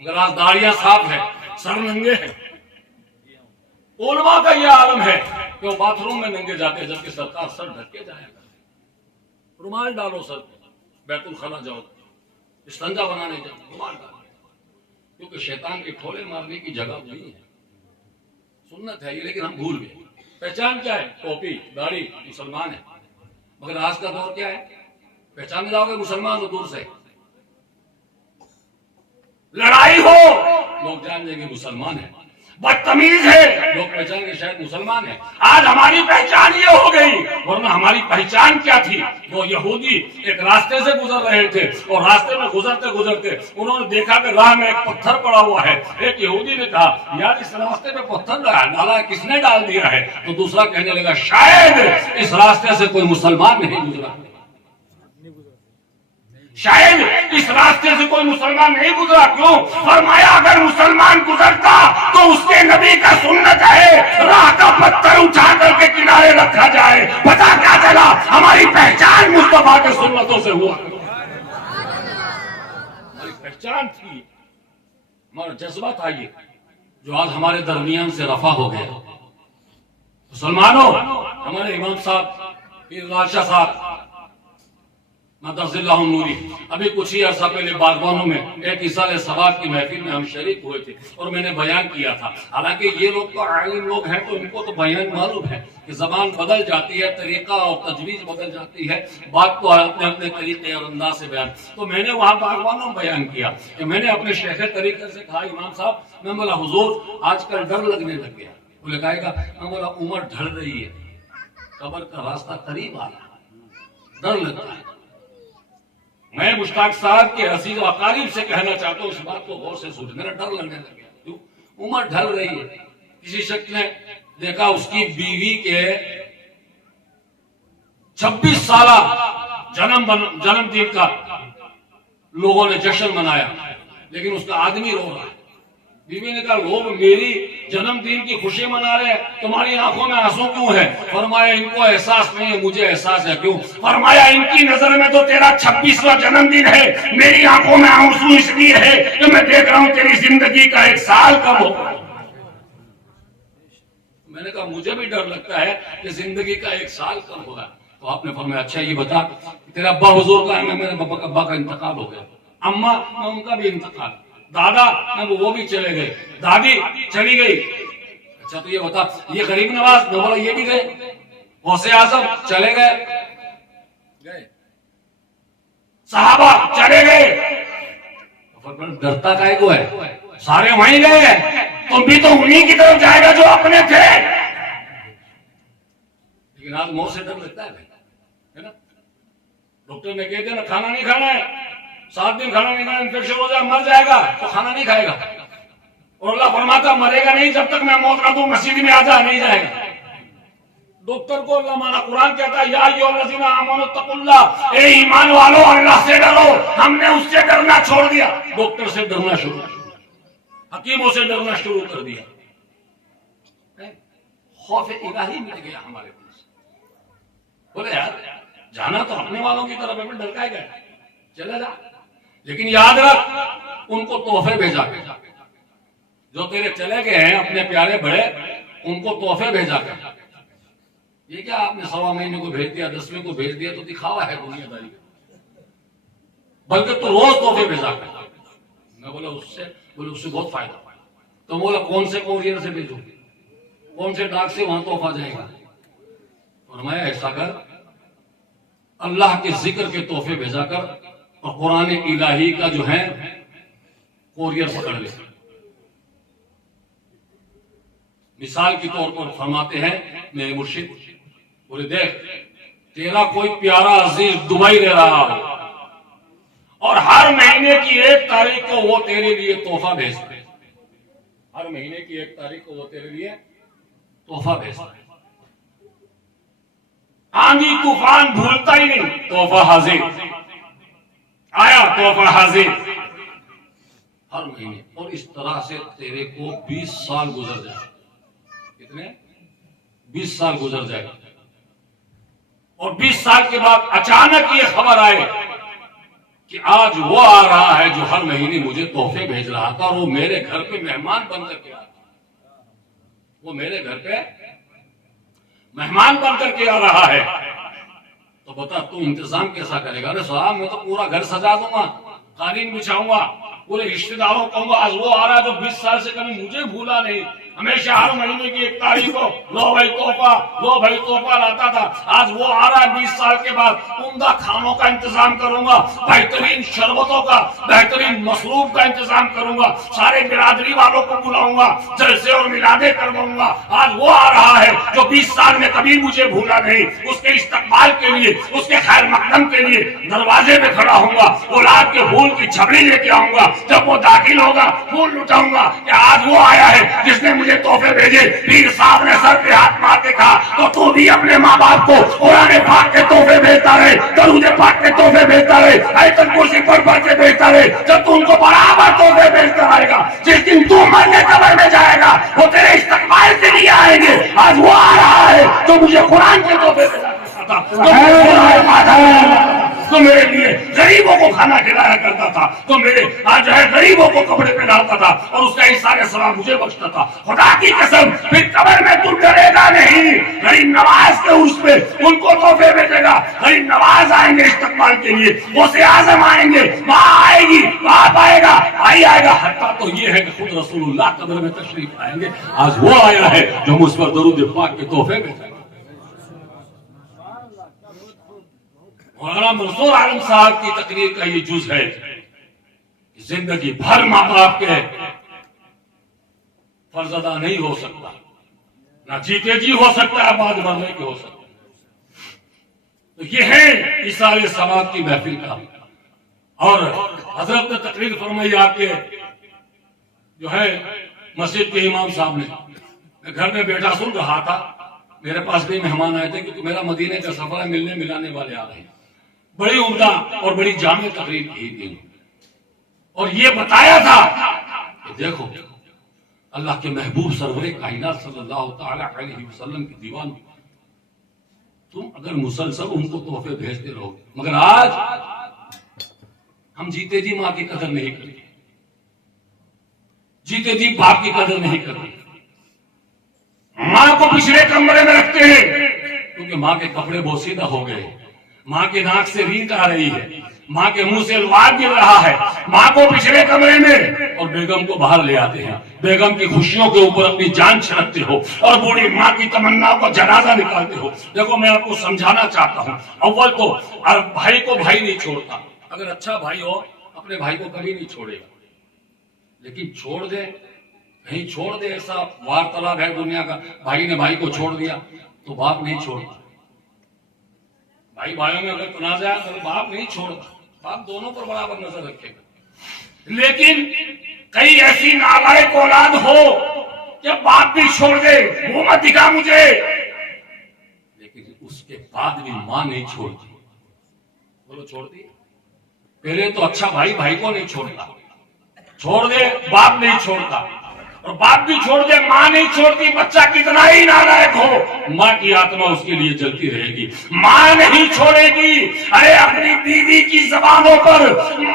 مگر آج داڑیاں صاف ہے، سر ننگے ہیں۔ علماء کا یہ عالم ہے کہ وہ باتھ روم میں ننگے جاتے ہیں، جبکہ سرکار سر ڈھک کے جایا کرتے۔ رومال ڈالو سر پہ، بیت الخلا جاؤ، استنجا بنانے جاؤ، رومال ڈالو، کیونکہ شیطان کے ٹھولے مارنے کی جگہ نہیں ہے۔ سنت ہے یہ، لیکن ہم بھول گئے۔ پہچان کیا ہے؟ ٹوپی، داڑھی، مسلمان ہے۔ مگر آج کا دور کیا ہے؟ پہچان جاؤ گے مسلمان تو دور سے لڑائی ہو لوگ جان لیں گے مسلمان ہے، بدتمیز ہے لوگ پہچان گے شاید مسلمان ہے۔ آج ہماری پہچان یہ ہو گئی، ورنہ ہماری پہچان کیا تھی؟ وہ یہودی ایک راستے سے گزر رہے تھے اور راستے میں گزرتے گزرتے انہوں نے دیکھا کہ راہ میں ایک پتھر پڑا ہوا ہے۔ ایک یہودی نے کہا یار اس راستے میں پتھر ڈالا ہے، کس نے ڈال دیا ہے؟ تو دوسرا کہنے لگا شاید اس راستے سے کوئی مسلمان نہیں گزرا، شاید اس راستے سے کوئی مسلمان نہیں گزرا۔ کیوں؟ فرمایا اگر مسلمان گزرتا تو اس کے نبی کا سنت ہے راہ کا پتھر اٹھا کر کے کنارے رکھا جائے۔ پتہ کیا چلا؟ ہماری پہچان مصطفیٰ کے سنتوں سے ہوا، ہماری پہچان تھی، ہمارا جذبہ تھا یہ، جو آج ہمارے درمیان سے رفع ہو گیا۔ مسلمانوں، ہمارے امام صاحب پیر لال شاہ صاحب مدرس اللہ نوری ابھی کچھ ہی عرصہ پہلے باغبانوں میں ایک اصالہ ثواب کی محفل میں ہم شریک ہوئے تھے اور میں نے بیان کیا تھا۔ حالانکہ یہ لوگ تو عالم لوگ ہیں تو ان کو تو بیان معلوم ہے کہ زبان بدل جاتی ہے، طریقہ اور تجویز بدل جاتی ہے، بات کو اپنے اپنے طریقے اور انداز سے بیان۔ تو میں نے وہاں باغبانوں میں بیان کیا کہ میں نے اپنے شیخ طریقے سے کہا امام صاحب، میں بولا حضور آج کل ڈر لگنے لگ گیا۔ بولے کہے گا؟ میں بولا عمر ڈھل رہی ہے، قبر کا راستہ قریب آ رہا ہے، ڈر لگتا ہے۔ میں مشتاق صاحب کے عزیز و اقارب سے کہنا چاہتا ہوں اس بات کو غور سے سوچیں، میرا ڈر لگنے لگا۔ کیوں؟ عمر ڈھل رہی ہے۔ کسی شخص نے دیکھا اس کی بیوی کے 26 سالہ جنم دن کا لوگوں نے جشن منایا، لیکن اس کا آدمی رو رہا ہے۔ بیوی نے کہا لوگ میری جنم دن کی خوشی منا رہے ہیں، تمہاری آنکھوں میں آنسو کیوں ہے؟ فرمایا ان کو احساس نہیں ہے، مجھے احساس ہے۔ کیوں؟ فرمایا ان کی نظر میں تو تیرا 26واں جنم دن ہے، میری آنکھوں میں آنسو اس لیے ہے کہ میں دیکھ رہا ہوں تیری زندگی کا 1 سال کم ہو گیا۔ میں نے کہا مجھے بھی ڈر لگتا ہے کہ زندگی کا 1 سال کم ہوگا۔ تو آپ نے فرمایا اچھا یہ بتا تیرا ابا حضور کا ہے؟ میرے ابا کا انتقال ہو گیا، اماں میں ان کا بھی انتقال، دادا میں وہ بھی چلے گئے، دادی چلی گئی۔ اچھا تو یہ بتا یہ غریب نواز، میں بولا یہ بھی گئے، غوث اعظم چلے گئے، صحابہ چلے گئے، ڈرتا کائے کو ہے؟ سارے وہیں گئے، تم بھی تو انہیں کی طرف جائے گا جو اپنے تھے۔ لیکن آج موت سے ڈر لگتا ہے نا؟ ڈاکٹر نے کہتے ہیں نا کھانا نہیں کھانا ہے، 7 دن کھانا نہیں کھانا، انفیکشن ہو جائے مر جائے گا تو کھانا نہیں کھائے گا، اور اللہ فرماتا مرے گا نہیں جب تک میں موت نہ دوں، مسجد میں آجا نہیں جائے گا۔ ڈاکٹر کو اللہ مانا قرآن کہتا ہے یا ایھا الذین آمنوا اتقوا اللہ، اے ایمان والو اللہ سے ڈرو۔ ہم نے اس سے ڈرنا چھوڑ دیا، ڈاکٹر سے ڈرنا شروع، حکیموں سے ڈرنا شروع کر دیا۔ خوف الہی مل گیا ہمارے پاس۔ بولے یار جانا تو اپنے والوں کی طرف ہے، ڈر کا گئے چلے جا، لیکن یاد رکھ ان کو تحفے بھیجا کر، جو تیرے چلے گئے ہیں اپنے پیارے بڑے ان کو تحفے بھیجا کر۔ یہ کیا آپ نے 1.25 مہینے کو بھیج دیا، 10ویں کو بھیج دیا تو دکھاوا ہے دنیا داری، بلکہ تو روز تحفے بھیجا کر۔ میں بولا اس سے بہت فائدہ۔ تو بولا کون سے کوریئر سے بھیجو، کون سے ڈاک سے وہاں تحفہ جائے گا؟ فرمایا ایسا کر اللہ کے ذکر کے تحفے بھیجا کر، اور قرآن الہی کا جو ہے کوریئر پکڑ لے. مثال کے طور پر فرماتے ہیں میرے مرشد، بولے دیکھ تیرا کوئی پیارا عزیز دبئی رہ رہا ہو اور ہر مہینے کی 1 تاریخ کو وہ تیرے لیے تحفہ بھیجتا ہے. ہر مہینے کی 1 تاریخ کو وہ تیرے لیے تحفہ بھیجتا ہے. آندھی طوفان بھولتا ہی نہیں، تحفہ حاضر، آیا تحفہ حاضر ہر مہینے. اور اس طرح سے تیرے کو 20 سال گزر جائے. کتنے؟ 20 سال گزر جائے. اور 20 سال کے بعد اچانک یہ خبر آئے کہ آج وہ آ رہا ہے جو ہر مہینے مجھے تحفے بھیج رہا تھا، اور وہ میرے گھر پہ مہمان بن کر کے آ رہا تھا. وہ میرے گھر پہ مہمان بن کر کے آ رہا ہے. تو بتا تو انتظام کیسا کرے گا؟ ارے صاحب میں تو پورا گھر سجا دوں گا، قالین بچھاؤں گا، پورے رشتے داروں کہوں گا آج وہ آ رہا ہے جو 20 سال سے کبھی مجھے بھولا نہیں، ہمیشہ ہر مہینے کی 1 تاریخ کو لو بھائی تحفہ لاتا تھا. آج وہ آ رہا ہے 20 سال کے بعد. عمدہ کھانوں کا انتظام کروں گا، بہترین شربتوں کا، بہترین مصروف کا انتظام کروں گا، سارے برادری والوں کو بلاؤں گا، جلسے اور میلادیں کرواؤں گا. آج وہ آ رہا ہے جو 20 سال میں کبھی مجھے بھولا نہیں. اس کے استقبال کے لیے، اس کے خیر مقدم کے لیے دروازے میں کھڑا ہوں گا، اولاد کے پھول کی چھبڑی لے کے آؤں گا. جب وہ داخل ہوگا پھول لٹاؤں گا کہ آج وہ آیا ہے جس نے مجھے تحفے بھیجے. پیر صاحب نے سر پہ ہاتھ مار کے کہا تو بھی اپنے ماں باپ کو قرآن پاک کے تحفے بھیجتا رہے، درود پاک کے تحفے بھیجتا رہے، آیت الکرسی پڑھ کے بھیجتا رہے. جب تو ان کو برابر تحفے بھیجتا رہے گا، جس دن تو مرنے قبر میں جائے گا وہ تیرے استقبال کے لیے آئیں گے. آج وہ آ رہا ہے جو مجھے قرآن کے تحفے بھیجا تھا، تو میرے لیے غریبوں کو کھانا کھلایا کرتا تھا، تو میرے آج جو ہے غریبوں کو کپڑے پہناتا تھا، اور اس کا حصہ ثواب مجھے بخشتا تھا. خدا کی قسم پھر قبر میں تو ڈرے گا نہیں. غریب نواز کے عرص پہ ان کو تحفے بھیجے گا. غریب نواز آئیں گے استقبال کے لیے، غوث اعظم آئیں گے، ماں آئے گی، باپ آئے گا، بھائی آئے گا. حتیٰ تو یہ ہے کہ خود رسول اللہ قبر میں تشریف آئیں گے. آج وہ آیا ہے جو مجھ پر درود پاک کے تحفے بھیجے گا. مولانا منصور عالم صاحب کی تقریر کا یہ جز ہے. زندگی بھر ماں باپ کے فرض ادا نہیں ہو سکتا، نہ جیتے جی ہو سکتا ہے، بعد مرنے کے ہو سکتا ہے. تو یہ ہے ایصال ثواب کی محفل کا. اور حضرت نے تقریر فرمائی آپ کے جو ہے مسجد کے امام صاحب نے. میں گھر میں بیٹھا سن رہا تھا، میرے پاس بھی مہمان آئے تھے کیونکہ میرا مدینے کا سفر ہے، ملنے ملانے والے آ رہے ہیں. بڑی عمدہ اور بڑی جامع تقریر کی تھی، اور یہ بتایا تھا کہ دیکھو اللہ کے محبوب سرور کائنات صلی اللہ تعالی علیہ وسلم کی دیوان، تم اگر مسلسل ان کو تحفے بھیجتے رہو، مگر آج ہم جیتے جی ماں کی قدر نہیں کرتے، جیتے جی باپ کی قدر نہیں کرتے. ماں کو پچھلے کمرے میں رکھتے ہیں کیونکہ ماں کے کپڑے بوسیدہ ہو گئے، ماں کے ناک سے رینک آ رہی ہے، ماں کے منہ سے الواد گر رہا ہے. ماں کو پچھلے کمرے میں اور بیگم کو باہر لے آتے ہیں. بیگم کی خوشیوں کے اوپر اپنی جان چھڑکتے ہو اور بوڑھی ماں کی تمنا کو جنازہ نکالتے ہو. دیکھو میں آپ کو سمجھانا چاہتا ہوں، اول تو بھائی کو بھائی نہیں چھوڑتا. اگر اچھا بھائی ہو اپنے بھائی کو کبھی نہیں چھوڑے گا، لیکن چھوڑ دے، کہیں چھوڑ دے، ایسا وارتلاب ہے دنیا کا، بھائی نے بھائی کو چھوڑ دیا تو باپ نہیں چھوڑتا. بھائی بھائیوں میں اگر تنازع ہے تو باپ نہیں چھوڑتا، باپ دونوں پر برابر نظر رکھے گا. لیکن کئی ایسی نالائق اولاد ہو کہ باپ بھی چھوڑ دے، وہ مت دکھا مجھے، لیکن اس کے بعد بھی ماں نہیں چھوڑتی. بولو چھوڑتی؟ پہلے تو اچھا بھائی بھائی کو نہیں چھوڑتا، چھوڑ دے باپ نہیں چھوڑتا، اور باپ بھی چھوڑ دے ماں نہیں چھوڑتی. بچہ کتنا ہی نالائق ہو، ماں کی آتما اس کے لیے جلتی رہے گی، ماں نہیں چھوڑے گی. ارے اپنی بیوی کی زبانوں پر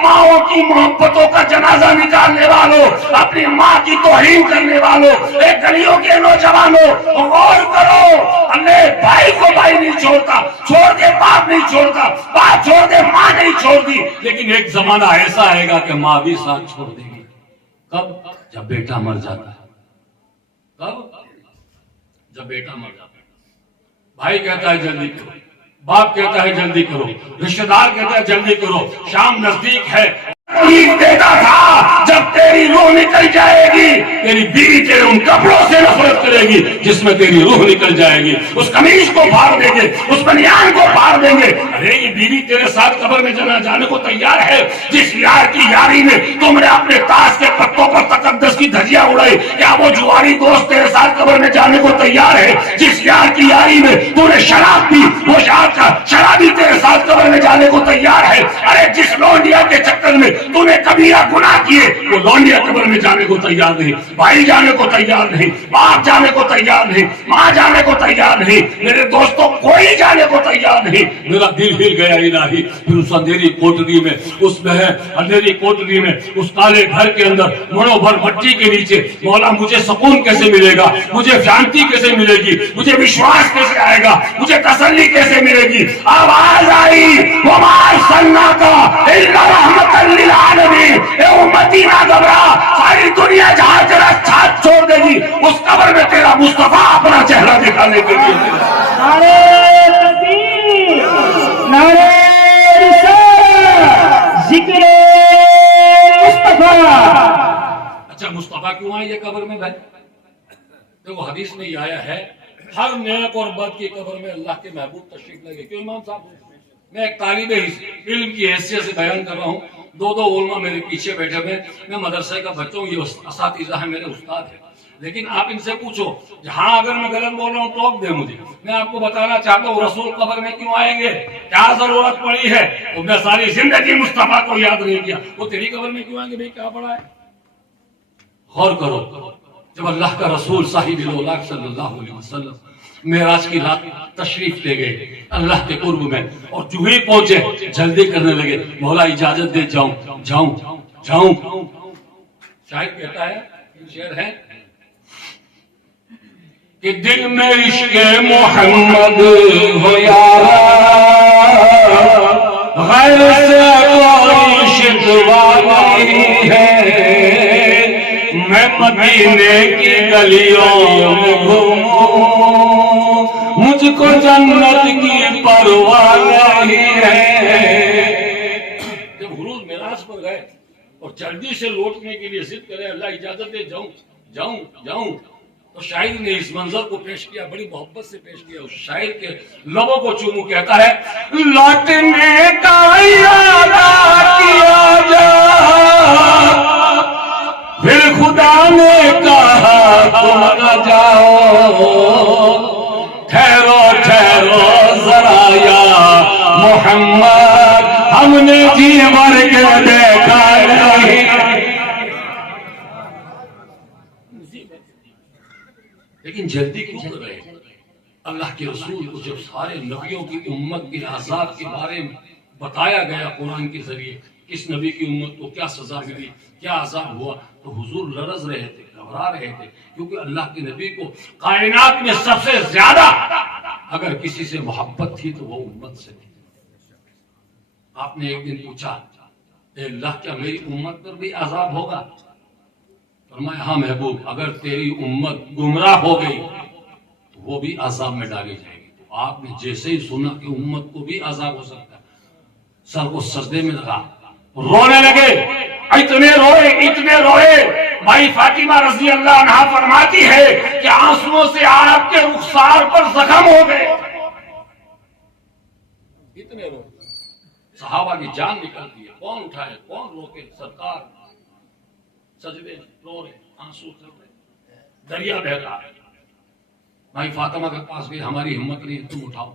ماں کی محبتوں کا جنازہ نکالنے والوں، اپنی ماں کی توہین کرنے والوں، ایک گلیوں کے نوجوانوں غور کرو. اپنے بھائی کو بھائی نہیں چھوڑتا، چھوڑ دے باپ نہیں چھوڑتا، باپ چھوڑ دے ماں نہیں چھوڑتی. لیکن ایک زمانہ ایسا آئے گا کہ ماں بھی ساتھ چھوڑ دے گی. کب؟ جب بیٹا مر جاتا ہے. کب؟ جب بیٹا مر جاتا ہے. بھائی کہتا ہے جلدی کرو، باپ کہتا ہے جلدی کرو، رشتہ دار کہتا ہے جلدی کرو، شام نزدیک ہے۔ دیتا تھا جب تیری روح نکل جائے گی تیری بیوی تیرے ان کپڑوں سے نفرت کرے گی جس میں تیری روح نکل جائے گی، اس قمیص کو پھاڑ دیں گے، اس بنیان کو پھاڑ دیں گے۔ ارے یہ بیوی تیرے ساتھ قبر میں جانے کو تیار ہے، جس یار کی یاری میں تم نے اپنے تاج کے پتوں پر تقدس کی دھجیاں اڑائی، کیا وہ جواری دوست تیرے ساتھ قبر میں جانے کو تیار ہے؟ جس یار کی یاری میں تو نے شراب پی، وہ شرابی تیرے ساتھ قبر میں جانے کو تیار ہے۔ ارے جس لونڈیا کے چکر میں تو نے کبیرہ گناہ کیے، وہ لونڈیا قبر میں جانے کو تیار نہیں، بھائی جانے کو تیار نہیں، باپ جانے کو تیار نہیں، ماں جانے کو تیار نہیں، میرے دوستوں کوئی جانے کو تیار نہیں۔ میرا دل ہل گیا الہی، پھر اس اندھیری کوٹری میں، اس اندھیری کوٹری میں، اس کالے گھر کے اندر مڑوں بھر مٹی کے نیچے، مولا مجھے سکون کیسے ملے گا، مجھے شانتی کیسے ملے گی، مجھے وشواس کیسے آئے گا، مجھے تسلی کیسے ملے گی؟ آواز آئی وما ارسلناک الا رحمۃ للعالمین، اے امتی نہ گھبرا، ساری دنیا جہاں تیرا ساتھ چھوڑ دے گی اس قبر میں تیرا مصطفیٰ اپنا چہرہ دکھانے کے لیے۔ نعرہ تکبیر، نعرہ رسالت، ذکر مصطفیٰ۔ اچھا مصطفیٰ کیوں آئے یہ قبر میں بھائی؟ دیکھو حدیث میں یہ آیا ہے ہر نیک اور بد کی قبر میں اللہ کے محبوب تشریف لگے۔ کیوں امام صاحب؟ میں ایک طالب علم کی حیثیت سے بیان کر رہا ہوں، دو علماء میرے پیچھے بیٹھے ہوئے، میں مدرسے کا بچوں، یہ اساتذہ ہیں، میرے استاد ہیں، لیکن آپ ان سے پوچھو جہاں اگر میں غلط بول رہا ہوں ٹوک دے مجھے۔ میں آپ کو بتانا چاہتا ہوں رسول قبر میں کیوں آئیں گے، کیا ضرورت پڑی ہے؟ تو میں ساری زندگی مصطفیٰ کو یاد نہیں کیا، وہ تیری قبر میں کیوں آئیں گے بھائی، کیا پڑا ہے؟ غور کرو، جب اللہ کا رسول صاحب الاولاق صلی اللہ علیہ وسلم معراج کی رات تشریف لے گئے اللہ کے قرب میں، اور جو ہی پہنچے جلدی کرنے لگے، مولا اجازت دے جاؤں جاؤں جاؤں۔ شاید کہتا ہے شعر ہے کہ دل میں عشق محمد ہو یارا، غیر سے کوئی شکوہ نہیں ہے، میں مدینے کی گلیوں میں گھوموں، مجھ کو جنت کی پرواہ نہیں ہے۔ جب حضور معراج پر گئے اور جلدی سے لوٹنے کے لیے ضد کرے، اللہ اجازت دے جاؤں جاؤں جاؤں، تو شاعر نے اس منظر کو پیش کیا، بڑی محبت سے پیش کیا، اس شاعر کے لبوں کو چومو کہتا ہے لوٹنے کا ارادہ کیا جا، پھر خدا نے کہا تم نہ جاؤ، ٹھہرو ٹھہرو ذرا یا محمد، ہم نے جی بھر کے دیکھا نہیں۔ لیکن جلدی کیوں کر رہے ہیں؟ اللہ کے رسول کو جب سارے نبیوں کی امت کے عذاب کے بارے میں بتایا گیا قرآن کے ذریعے، کس نبی کی امت کو کیا سزا ملی، کیا عذاب ہوا، تو حضور لرز رہے تھے، گھبرا رہے تھے، کیونکہ اللہ کے نبی کو کائنات میں سب سے زیادہ اگر کسی سے محبت تھی تو وہ امت سے تھی۔ آپ نے ایک دن پوچھا اے اللہ کیا میری امت پر بھی عذاب ہوگا؟ فرمایا ہاں محبوب، اگر تیری امت گمراہ ہو گئی تو وہ بھی عذاب میں ڈالی جائے گی۔ تو آپ نے جیسے ہی سنا کہ امت کو بھی عذاب ہو سکتا ہے، سر کو سجدے میں لگا، رونے لگے، اتنے روئے، بھائی فاطمہ رضی اللہ عنہا فرماتی ہے کہ آنسوؤں سے آپ کے رخسار پر زخم ہو گئے، اتنے روئے، صحابہ کی جان نکلتی ہے، کون اٹھائے کون روکے، سرکار سجدے رو رہے، آنسو چل رہے، دریا بہہ رہا ہے۔ بھائی فاطمہ کے پاس گئی، ہماری ہمت نہیں، تم اٹھاؤ۔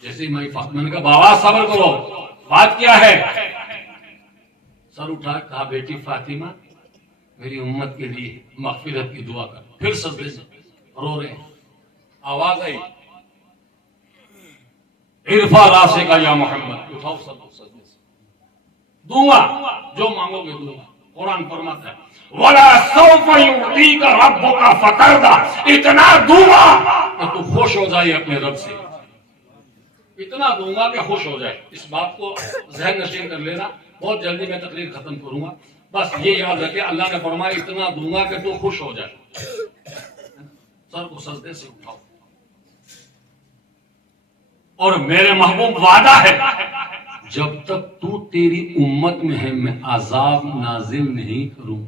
جیسے ہی میں فاطمہ نے کہا بابا صبر کرو، بات کیا ہے؟ سر اٹھا کہا بیٹی فاطمہ میری امت کے لیے مغفرت کی دعا کر۔ پھر سجدے سے رو رہے ہیں، آواز آئی ارفع راسک یا محمد، اٹھاؤ سجدے سے، دوں گا جو مانگو گے دوں گا۔ قرآن فرماتا ہے وَلَا سَوْفَ يُعْطِيكَ رَبُّكَ فَتَرْضَىٰ، اتنا دوں گا کہ تو خوش ہو جائے اپنے رب سے، اتنا دوں گا کہ خوش ہو جائے۔ اس بات کو ذہن نشین کر لینا، بہت جلدی میں تقریر ختم کروں گا، بس یہ یاد رکھے اللہ نے فرمایا اتنا دوں گا کہ تو خوش ہو جائے۔ سر کو سجدے سے اٹھاؤ، اور میرے محبوب وعدہ ہے جب تک تو تیری امت میں ہے میں عذاب نازل نہیں کروں.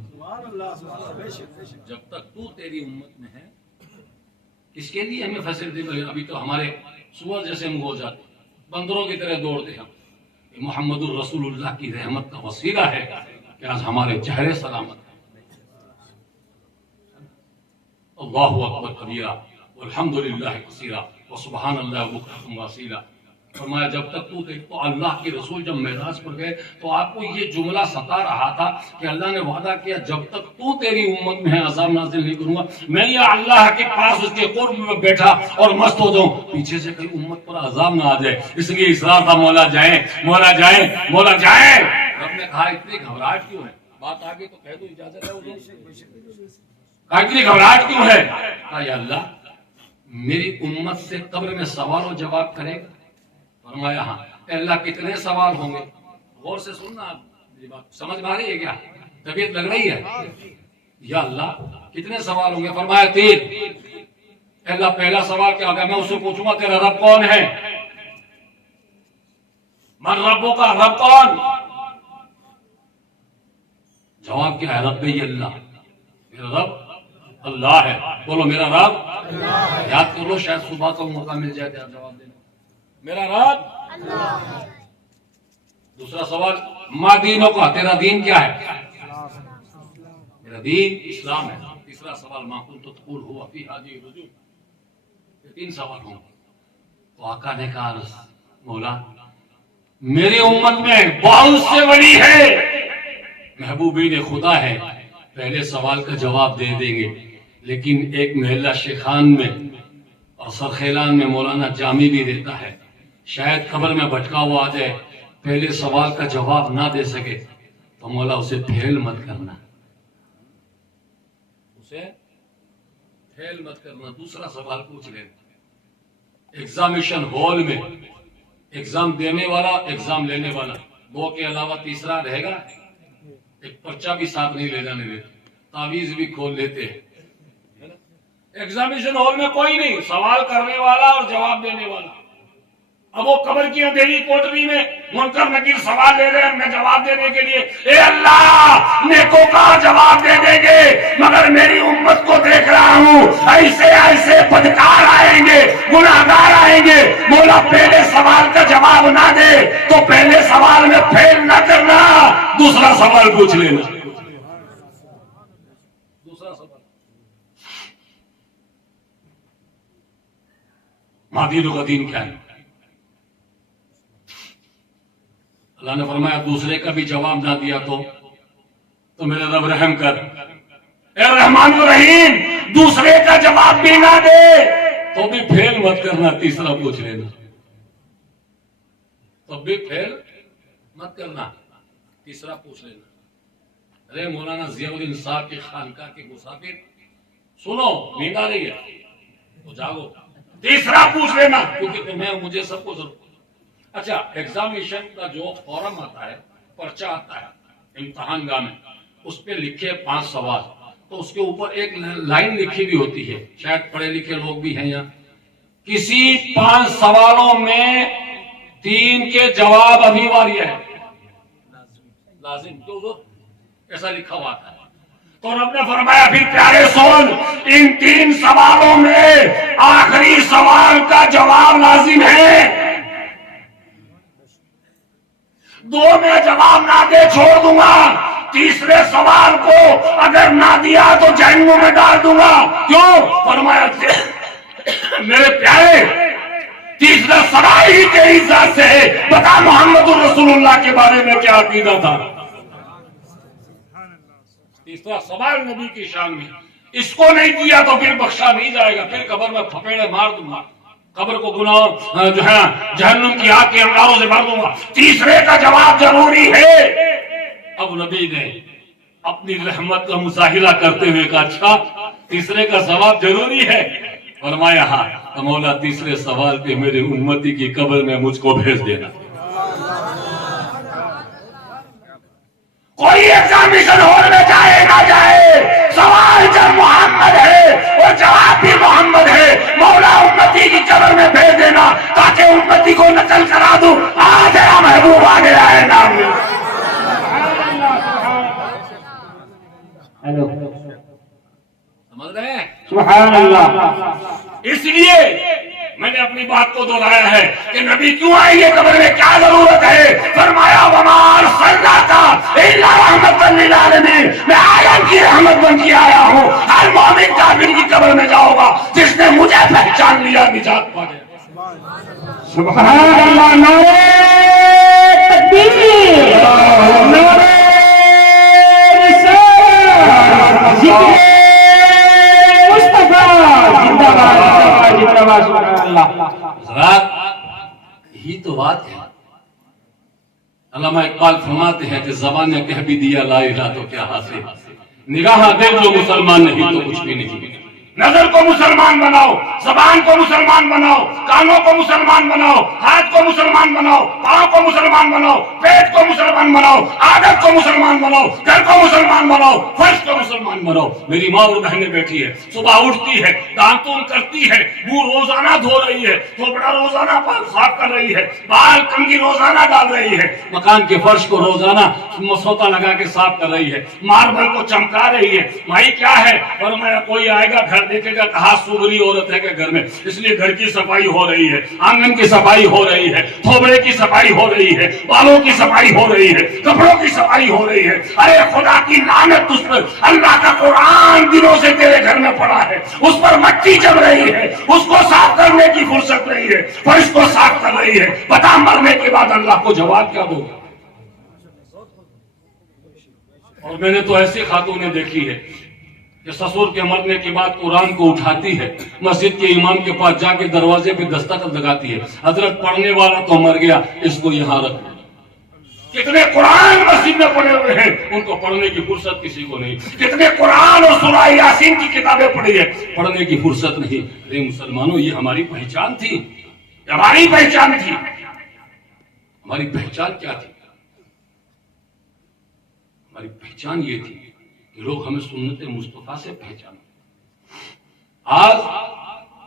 جب تک تو تیری امت میں ہے. اس کے لیے ہمیں فیسلٹی ملے. ابھی تو ہمارے سور جیسے ہم ہو جاتے بندروں کی طرح دوڑتے ہیں. محمد الرسول اللہ کی رحمت کا وسیلہ ہے کہ آج ہمارے چہرے سلامت ہیں. اللہ اکبر کبیرہ والحمدللہ کثیرہ وسبحان اللہ بکرۃ واصیلہ. فرمایا جب تک تو اللہ کے رسول جب معراج پر گئے تو آپ کو یہ جملہ ستا رہا تھا کہ اللہ نے وعدہ کیا جب تک تو تیری امت میں ہے عذاب نازل نہیں کروں گا. میں یا اللہ کے پاس اس کے قرب میں بیٹھا اور مست ہو جاؤں پیچھے سے کہیں امت پر عذاب نہ آ جائے. اس لیے اصرار تھا مولا جائیں مولا جائیں مولا جائیں. رب نے کہا اتنی گھبراہٹ کیوں ہے؟ بات آگے تو کہہ دو اجازت ہے. اتنی گھبراہٹ کیوں ہے؟ کہا یا اللہ میری امت سے قبر میں سوال و جواب کرے گا. فرمایا ہاں. اللہ کتنے سوال ہوں گے؟ غور سے سننا آپ میری بات سمجھ میں آ رہی ہے کیا؟ طبیعت لگ رہی ہے؟ یا اللہ کتنے سوال ہوں گے؟ فرمایا 3. اللہ پہلا سوال کیا ہوگا؟ میں اسے پوچھوں گا تیرا رب کون ہے؟ من ربوں کا رب کون؟ جواب کیا ہے؟ رب اللہ. میرا رب اللہ ہے. بولو میرا رب یاد کر لو شاید صبح کو موقع مل جائے گا جواب دینے. میرا رب اللہ. دوسرا سوال ما دینوں کا تیرا دین کیا ہے؟ میرا دین اسلام ہے. تیسرا سوال ما کنت تقول هو فی هذه الرجوع. یہ 3 سوال ہوں. تو آقا نے کہا مولا میری امت میں بہت سے ولی ہے محبوبین خدا ہے پہلے سوال کا جواب دے دیں گے لیکن ایک محلہ شیخان میں اور سرخیلان میں مولانا جامی بھی رہتا ہے. شاید قبر میں بھٹکا ہوا آ جائے پہلے سوال کا جواب نہ دے سکے تو مولا اسے پھیل مت کرنا. اسے پھیل مت کرنا. دوسرا سوال پوچھ لینا. ایگزامیشن ہال میں ایگزام دینے والا ایگزام لینے والا 2 کے علاوہ تیسرا رہے گا. ایک پرچہ بھی ساتھ نہیں لے جانے دیتے. تعویذ بھی کھول لیتے ہیں. ایگزامیشن ہال میں کوئی نہیں سوال کرنے والا اور جواب دینے والا. اب وہ قبر کی اندھیری کوٹری میں منکر نکیر سوال لے رہے ہیں میں جواب دینے کے لیے. اے اللہ نیکوکار جواب دے دیں گے مگر میری امت کو دیکھ رہا ہوں ایسے ایسے بدکار آئیں گے گناہگار آئیں گے. مولا پہلے سوال کا جواب نہ دے تو پہلے سوال میں فیل نہ کرنا دوسرا سوال پوچھ لینا. دوسرا سوال مہدیوں کا دین کیا ہے؟ اللہ نے فرمایا دوسرے کا بھی جواب نہ دیا تو میرے رب رحم کر. اے رحمان الرحیم دوسرے کا جواب بھی نہ دے تو بھی پھیل مت کرنا تیسرا پوچھ لینا. تو بھی پھیل مت کرنا تیسرا پوچھ لینا. ارے مولانا ضیاء الدین صاحب کی خانقاہ کے مسافر سنو نیند آ رہی ہے تو جاگو تیسرا پوچھ لینا کیونکہ تمہیں مجھے سب کو ضرورت. اچھا ایگزامیشن کا جو فارم آتا ہے پرچہ آتا ہے امتحان گاہ میں اس پہ لکھے 5 سوال تو اس کے اوپر ایک لائن لکھی بھی ہوتی ہے. شاید پڑھے لکھے لوگ بھی ہیں یہاں. کسی 5 سوالوں میں 3 کے جواب ابھی واری ہے لازم کیوں ایسا لکھا ہوا تھا. تو رب نے فرمایا پھر پیارے سن ان 3 سوالوں میں آخری سوال کا جواب لازم ہے. 2 میں جواب نہ دے چھوڑ دوں گا. تیسرے سوال کو اگر نہ دیا تو جہنم میں ڈال دوں گا. کیوں؟ فرمایا میرے پیارے تیسرا سوال ہی تیری ذات سے ہے. بتا محمد الرسول اللہ کے بارے میں کیا عقیدہ تھا. تیسرا سوال نبی کی شان میں اس کو نہیں دیا تو پھر بخشا نہیں جائے گا. پھر قبر میں پھپیڑے مار دوں گا. قبر کو گناہ جو ہے جہنم کی آگ کے انگاروں سے بھر دوں گا. تیسرے کا جواب ضروری ہے. اب نبی نے اپنی رحمت کا مظاہرہ کرتے ہوئے کہا اچھا تیسرے کا جواب ضروری ہے. فرمایا ہاں تو مولا تیسرے سوال پہ میرے امتی کی قبر میں مجھ کو بھیج دینا. کوئی ایگزامیشن ہال میں جائے نہ جائے سوال جب محمد ہے اور جواب بھی محمد ہے مولا امتی کی قبر میں بھیج دینا تاکہ امتی سمجھ رہے ہیں؟ سبحان اللہ. اس لیے میں نے اپنی بات کو دہرایا ہے کہ نبی کیوں آئیں گے قبر میں، کیا ضرورت ہے؟ فرمایا وما ارسلناک الا رحمۃ للعالمین، میں عالم کی رحمت بن کے آیا ہوں. ہر مومن کافر کی قبر میں جاؤ گا جس نے مجھے پہچان لیا نجات پا گیا. سبحان اللہ. نعرہ تکبیر، نعرہ رسالت، ذکر مصطفیٰ زندہ باد، زندہ باد. سبحان اللہ. حضرات یہی تو بات ہے. علامہ اقبال فرماتے ہیں کہ زبان نے کہہ بھی دیا لا الہ تو کیا حاصل، نگاہ دیکھ جو مسلمان نہیں تو کچھ بھی نہیں. نظر کو مسلمان بناؤ، زبان کو مسلمان بناؤ، کانوں کو مسلمان بناؤ، ہاتھ کو مسلمان بناؤ، پاؤں کو مسلمان بناؤ، پیٹ کو مسلمان بناؤ، عادت کو مسلمان بناؤ، گھر کو مسلمان بناؤ، فرش کو مسلمان بناؤ. میری ماں اور بہنیں بیٹھی ہے، صبح اٹھتی ہے، دانتون کرتی ہے، منہ روزانہ دھو رہی ہے، کپڑا روزانہ صاف کر رہی ہے، بال کنگھی روزانہ ڈال رہی ہے، مکان کے فرش کو روزانہ مسوتا لگا کے صاف کر رہی ہے، ماربل کو چمکا رہی ہے. بھائی کیا ہے؟ فرمایا کوئی آئے گا گھر دیکھے گا کہاں سگری عورت ہے کہ گھر میں، اس لیے گھر کی صفائی ہو رہی ہے، آنگن کی صفائی ہو رہی ہے، تھوبڑے کی صفائی ہو رہی ہے، بالوں کی صفائی ہو رہی ہے، کپڑوں کی صفائی ہو رہی ہے. ارے خدا کی لعنت اس پر، اللہ کا قرآن دنوں سے تیرے گھر میں پڑا ہے، اس پر مٹی جم رہی ہے، اس کو صاف کرنے کی فرصت نہیں ہے، فرش کو صاف کر رہی ہے. بتا مرنے کے بعد اللہ کو جواب کیا دو گا؟ اور میں نے تو ایسی خاتونیں دیکھی ہے کہ سسر کے مرنے کے بعد قرآن کو اٹھاتی ہے، مسجد کے امام کے پاس جا کے دروازے پہ دستخط لگاتی ہے، حضرت پڑھنے والا تو مر گیا، اس کو یہاں رکھ لو. کتنے قرآن مسجد میں پڑھے ہوئے ہیں، ان کو پڑھنے کی فرصت کسی کو نہیں. کتنے قرآن اور سورہ یاسین کی کتابیں پڑھی ہے، پڑھنے کی فرصت نہیں. اے مسلمانوں، یہ ہماری پہچان تھی، ہماری پہچان تھی. ہماری پہچان کیا تھی؟ ہماری پہچان یہ تھی کہ لوگ ہمیں سنت مصطفیٰ سے پہچانے. آج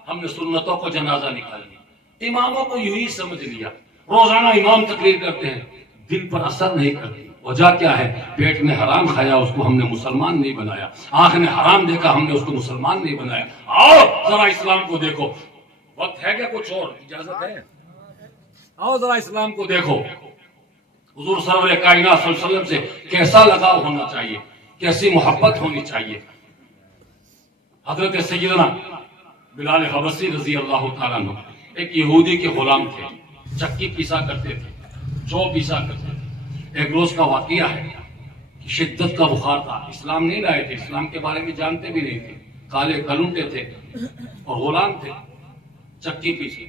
ہم نے سنتوں کو جنازہ نکال لیا، اماموں کو یوں ہی سمجھ لیا. روزانہ امام تقریر کرتے ہیں، دل پر اثر نہیں کرتی. وجہ کیا ہے؟ پیٹ میں حرام کھایا، اس کو ہم نے مسلمان نہیں بنایا. آنکھ نے حرام دیکھا، ہم نے اس کو مسلمان نہیں بنایا. آؤ ذرا اسلام کو دیکھو. وقت ہے کیا کچھ اور؟ اجازت ہے؟ آؤ ذرا اسلام کو دیکھو. حضور سرور کائنات صلی اللہ علیہ وسلم سے کیسا لگاؤ ہونا چاہیے، کیسی محبت ہونی چاہیے. حضرت سیدنا بلال حبشی رضی اللہ تعالیٰ عنہ ایک یہودی کے غلام تھے، چکی پیسا کرتے تھے، جو پیسا کرتے تھے. ایک روز کا واقعہ ہے کہ شدت کا بخار تھا، اسلام نہیں لائے تھے، اسلام کے بارے میں جانتے بھی نہیں تھے، کالے کلوٹے تھے اور غلام تھے. چکی پیسی،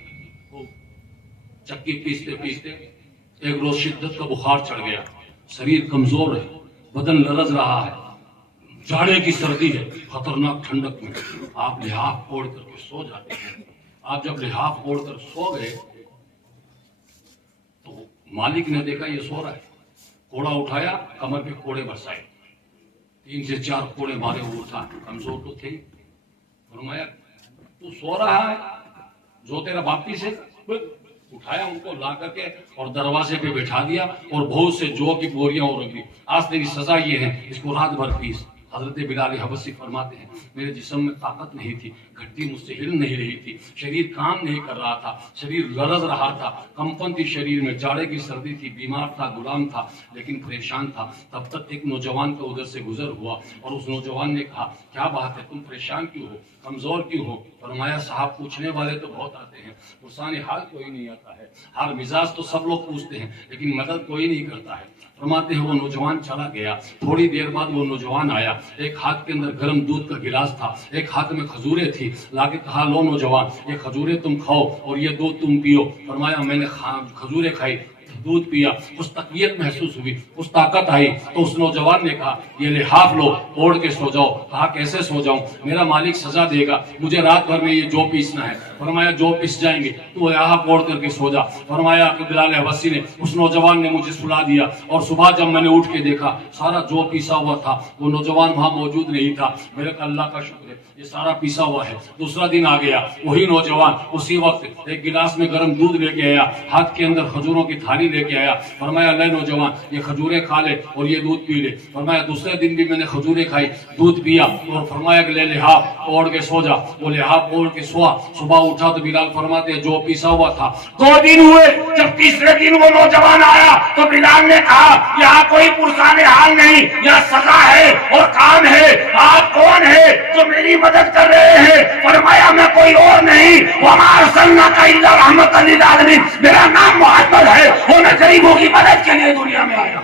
چکی پیستے پیستے ایک روز شدت کا بخار چڑھ گیا، شریر کمزور ہے، بدن لرز رہا ہے، جاڑے کی سردی ہے، خطرناک ٹھنڈک میں آپ لحاف اوڑھ کر کے سو جاتے ہیں. آپ جب لحاف اوڑھ کر سو گئے تو مالک نے دیکھا یہ سو رہا ہے. کوڑا اٹھایا، کمر پہ کوڑے برسائے، 3 سے 4 کوڑے مارے. وہ اٹھا، کمزور تو تھے. فرمایا تو سو رہا ہے، جو تیرا باپ پیسے. اٹھایا ان کو لا کر کے اور دروازے پہ بٹھا دیا اور بہت سے جو کی بوریاں اور رکھ دی. آج تیری سزا یہ ہے، اس کو رات بھر پیس. حضرت بلال حبشی فرماتے ہیں میرے جسم میں طاقت نہیں تھی، گھٹی مجھ سے ہل نہیں رہی تھی، شریر کام نہیں کر رہا تھا، شریر لرز رہا تھا، کمپن تھی شریر میں، جاڑے کی سردی تھی، بیمار تھا، غلام تھا، لیکن پریشان تھا. تب تک ایک نوجوان کا ادھر سے گزر ہوا اور اس نوجوان نے کہا کیا بات ہے، تم پریشان کیوں ہو، کمزور کیوں ہو؟ فرمایا صاحب پوچھنے والے تو بہت آتے ہیں، پرسان حال کوئی نہیں آتا ہے. حال مزاج تو سب لوگ پوچھتے ہیں لیکن مدد کوئی نہیں کرتا ہے. فرماتے ہیں وہ نوجوان چلا گیا. تھوڑی دیر بعد وہ نوجوان آیا، ایک ہاتھ کے اندر گرم دودھ کا گلاس تھا، ایک ہاتھ میں کھجوریں تھی. لا کے کہا لو نوجوان، یہ کھجوریں تم کھاؤ اور یہ دودھ تم پیو. فرمایا میں نے کھجوریں کھائی، دودھ پیا، اس تقویت محسوس ہوئی، اس طاقت آئی. تو اس نوجوان نے کہا یہ لحاف لو، اوڑھ کے سو جاؤ. کہا کیسے سو جاؤں، میرا مالک سزا دے گا، مجھے رات بھر میں یہ جو پیسنا ہے. فرمایا جو پس جائیں گے، تو لحاف اوڑھ کر کے سو جا. فرمایا کہ بلال حبشی نے، اس نوجوان نے مجھے سلا دیا اور صبح جب میں نے اٹھ کے دیکھا سارا جو پیسا ہوا تھا، وہ نوجوان وہاں موجود نہیں تھا. میرے کہ اللہ کا شکر ہے یہ سارا پیسا ہوا ہے. دوسرا دن آ گیا، وہی نوجوان اسی وقت ایک گلاس میں گرم دودھ لے کے آیا، ہاتھ کے اندر کھجوروں کی تھالی لے کے آیا, فرمایا لے نوجوان یہ کھجوریں کھا لے اور یہ دودھ پی لے. فرمایا دوسرے دن بھی میں نے کھجوریں کھائی, دودھ پیا, اور فرمایا کہ لے لحاف اوڑھ کے سو جا. وہ لحاف اوڑھ کے سوا, صبح اٹھا تو بلال فرماتے ہیں جو پیسا ہوا تھا. 2 دن ہوئے, جب تیسرے دن وہ نوجوان آیا تو بلال نے کہا یہاں کوئی پرسان حال نہیں, یہاں سزا ہے اور کام ہے, آپ کون ہے جو میری مدد کر رہے ہیں؟ فرمایا میں کوئی اور نہیں, وما ارسلناک الا رحمۃ للعالمین, میرا نام محمد ہے اور میں غریبوں کی مدد کے لیے دنیا میں آیا.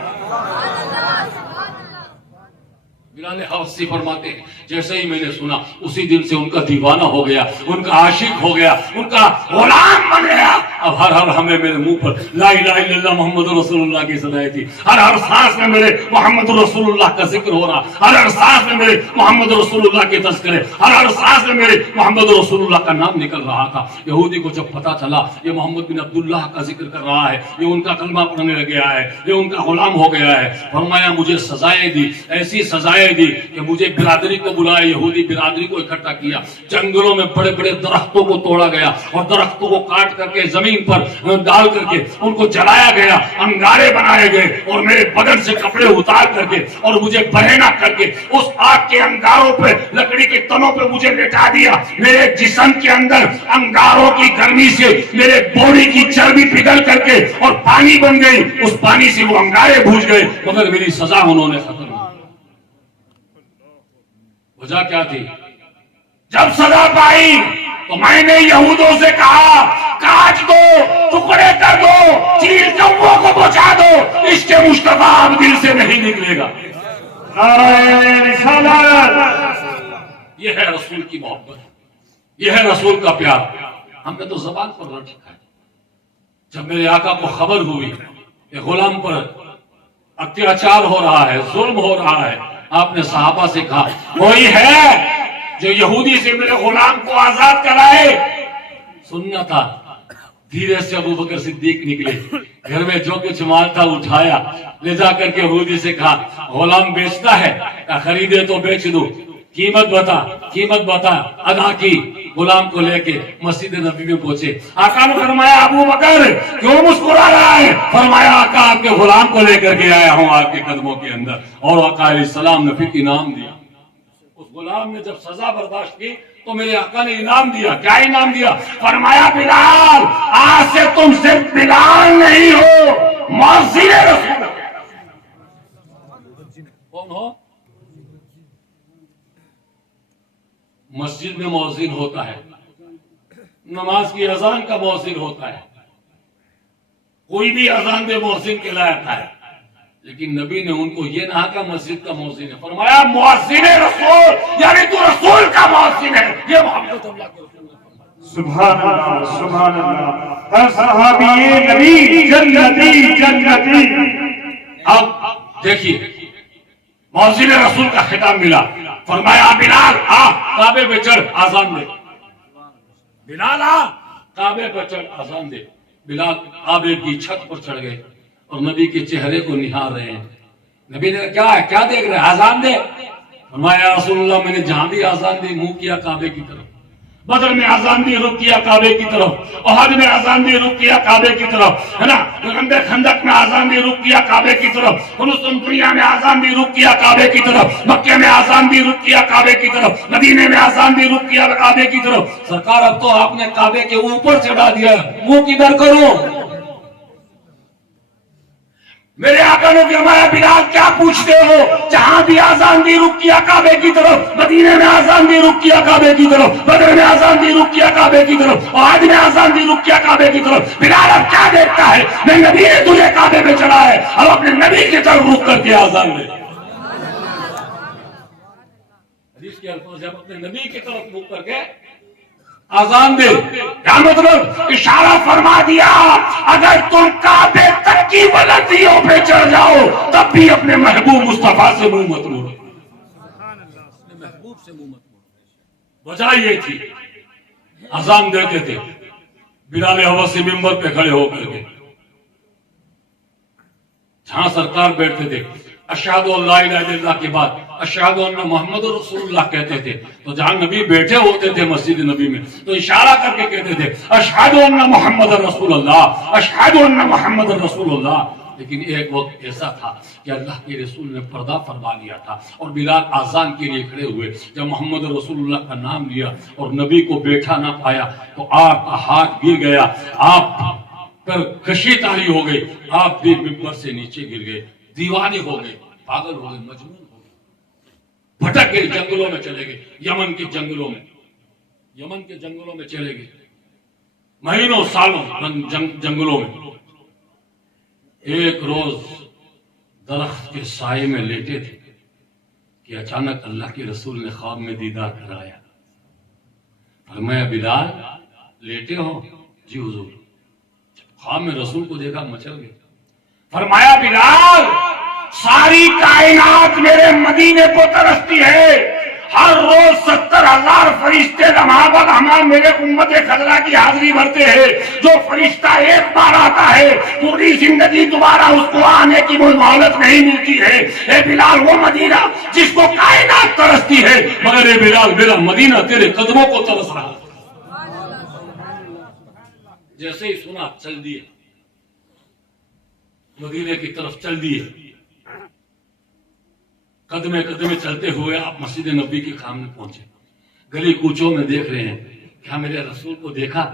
بلال حبشی فرماتے ہیں جیسے ہی میں نے سنا اسی دن سے ان کا دیوانہ ہو گیا, ان کا عاشق ہو گیا, ان کا غلام بن گیا. اب ہر ہمیں میرے منہ پر لا الہ الا اللہ محمد رسول اللہ کی صدائے تھی, ہر سانس میں میرے محمد رسول اللہ کا ذکر ہو رہا, ہر سانس میں میرے محمد رسول اللہ کے تذکرے, ہر سانس میں میرے محمد رسول اللہ کا نام نکل رہا تھا. یہودی کو جب پتا چلا یہ محمد بن عبداللہ کا ذکر کر رہا ہے, یہ ان کا کلمہ پڑھنے لگ گیا ہے, یہ ان کا غلام ہو گیا ہے, فرمایا مجھے سزائیں دی, ایسی سزائیں دی کہ مجھے برادری کو بلایا, یہودی برادری کو اکٹھا کیا, جنگلوں میں بڑے بڑے درختوں کو توڑا گیا اور درختوں کو کاٹ کر کے زمین پر ڈال کر کے ان کو جلایا گیا, انگارے بنائے گئے اور میرے بدن سے کپڑے اتار کر کے اور مجھے بہنا کر کے اس آگ کے انگاروں پہ, لکڑی کے تنوں پہ مجھے لٹا دیا. میرے جسم کے اندر انگاروں کی گرمی سے میرے باڈی کی چربی پگھل کر کے اور پانی بن گئی, اس پانی سے وہ انگارے بھوج گئے, مگر میری سزا انہوں نے ختم. وجہ کیا تھی؟ جب سزا پائی تو میں نے یہودوں سے کہا کاٹ دو, ٹکڑے کر دو, چیل چوبوں کو بچا دو, اس کے مصطفیٰ اب دل سے نہیں نکلے گا. نعرہ رسالت. یہ ہے رسول کی محبت, یہ ہے رسول کا پیار. ہم نے تو زبان پر رٹ رکھا ہے. جب میرے آقا کو خبر ہوئی کہ غلام پر اتیاچار ہو رہا ہے, ظلم ہو رہا ہے, آپ نے صحابہ سے کہا کوئی ہے جو یہودی سے میرے غلام کو آزاد کرائے؟ سننا تھا. دھیرے سے ابو بکر صدیق نکلے, گھر میں جو کچھ مال تھا اٹھایا, لے جا کر کے یہودی سے کہا غلام بیچتا ہے یا خریدے تو بیچ دو, قیمت بتا, قیمت بتا. ادا کی, غلام کو لے کے مسجد نبی میں پہنچے. آقا نے فرمایا ابو بکر کیوں مسکرا رہا ہے؟ فرمایا آقا آپ کے غلام کو لے کر کے آیا ہوں آپ کے قدموں کے اندر. اور آقا علیہ السلام نے پھر انعام دیا. اس غلام نے جب سزا برداشت کی تو میرے آقا نے انعام دیا. کیا انعام دیا؟ فرمایا بلال آج سے تم صرف بلال نہیں ہو, مؤذن رسول. کون ہو؟ مسجد میں مؤذن ہوتا ہے, نماز کی اذان کا مؤذن ہوتا ہے, کوئی بھی اذان دے مؤذن کہلاتا ہے, لیکن نبی نے ان کو یہ نہ کہا مسجد کا مؤذن ہے, فرمایا مؤذن رسول, یعنی تو رسول کا مؤذن ہے. یہ محمد اللہ کے رسول ہے. سبحان اللہ, سبحان اللہ. ہر صحابی نبی جنتی جنتی. اب دیکھیے مؤذن رسول کا خطاب ملا, فرمایا بلال آ کعبے پہ چڑھ آذان دے. بلال آ کعبے پہ چڑھ آذان دے. بلال کعبے کی چھت پر چڑھ گئے اور نبی کے چہرے کو نہار رہے ہیں. نبی نے کیا ہے, کیا دیکھ رہے ہیں؟ آذان دے. فرمایا رسول اللہ میں نے جہاں بھی آذان دی منہ کیا کعبے کی طرف, بدر میں آذان دی رخ کیا کعبے کی طرف, احد میں آذان دی رخ کیا کعبے کی طرف, ہے نا, غزوہ خندق میں آذان دی رخ کیا کعبے کی طرف, خلوص دنیا میں آذان دی رخ کیا کعبے کی طرف, مکے میں آذان دی رخ کیا کعبے کی طرف, مدینے میں آذان دی رخ کیا کعبے کی طرف. سرکار اب تو آپ نے کعبے کے اوپر چڑھا دیا, منہ کدھر کروں؟ میرے آقا نے فرمایا بلال کیا پوچھتے ہو, جہاں بھی آذان دی رخ کیا کعبے کی طرف, مدینے میں آذان دی رخ کیا کعبے کی طرف, بدر میں آذان دی رخ کیا کعبے کی طرف, احد میں آذان دی رخ کیا کعبے کی طرف. بلال اب کیا دیکھتا ہے؟ میں نبی نے تجھے کعبے پہ چڑھا ہے, اب اپنے نبی کی طرف رخ کر کے آذان دے. حدیث کے الفاظ جب اپنے نبی کی طرف رخ کر کے آذان دے. کیا مطلب؟ اشارہ فرما دیا اگر تم کعبے تک کی بلندیوں پہ چڑھ جاؤ تب بھی اپنے محبوب مصطفیٰ سے منہ مت موڑو. اپنے محبوب سے منہ مت موڑو. وجہ یہ تھی آذان دیتے تھے, بلال حبشی منبر پہ کھڑے ہو کر کے جہاں سرکار بیٹھتے تھے اشہد ان لا الہ الا اللہ کے بعد اشہد ان محمد رسول اللہ کہتے تھے تو جہاں نبی بیٹھے ہوتے تھے مسجد نبی میں تو اشارہ کر کے کہتے تھے اشہد ان محمد رسول اللہ، اشہد ان محمد رسول اللہ۔ لیکن ایک وقت ایسا تھا کہ اللہ کے رسول نے پردہ فرما لیا تھا اور بلال آذان کے لیے کھڑے ہوئے، جب محمد رسول اللہ کا نام لیا اور نبی کو بیٹھا نہ پایا تو آپ کا ہاتھ گر گیا، آپ پر خشی طاری ہو گئی، آپ بھی ممبر سے نیچے گر گئے، دیوانے ہو گئے، پاگل ہو گئے، مجنون ہو گئے، بھٹک گئے، جنگلوں میں چلے گئے، یمن کے جنگلوں میں چلے گئے، مہینوں سالوں جنگلوں میں۔ ایک روز درخت کے سائے میں لیٹے تھے کہ اچانک اللہ کے رسول نے خواب میں دیدار کرایا۔ فرمایا بلال لیٹے ہو؟ جی حضور۔ خواب میں رسول کو دیکھا مچل گئے۔ فرمایا بلال ساری کائنات میرے مدینے کو ترستی ہے، ہر روز 70,000 فرشتے لمحہ بہ لمحہ میرے امت خضرا کی حاضری بھرتے ہیں، جو فرشتہ ایک بار آتا ہے پوری زندگی دوبارہ اس کو آنے کی مہلت نہیں ملتی ہے۔ اے بلال وہ مدینہ جس کو کائنات ترستی ہے، مگر اے بلال میرا مدینہ تیرے قدموں کو ترس رہا ہے۔ جیسے ہی سنا چل دیے، مدینے کی طرف چل دیے، قدمے قدمے چلتے ہوئے آپ مسجد نبی کے سامنے پہنچے، گلی کوچوں میں دیکھ رہے ہیں، کیا میرے رسول کو دیکھا؟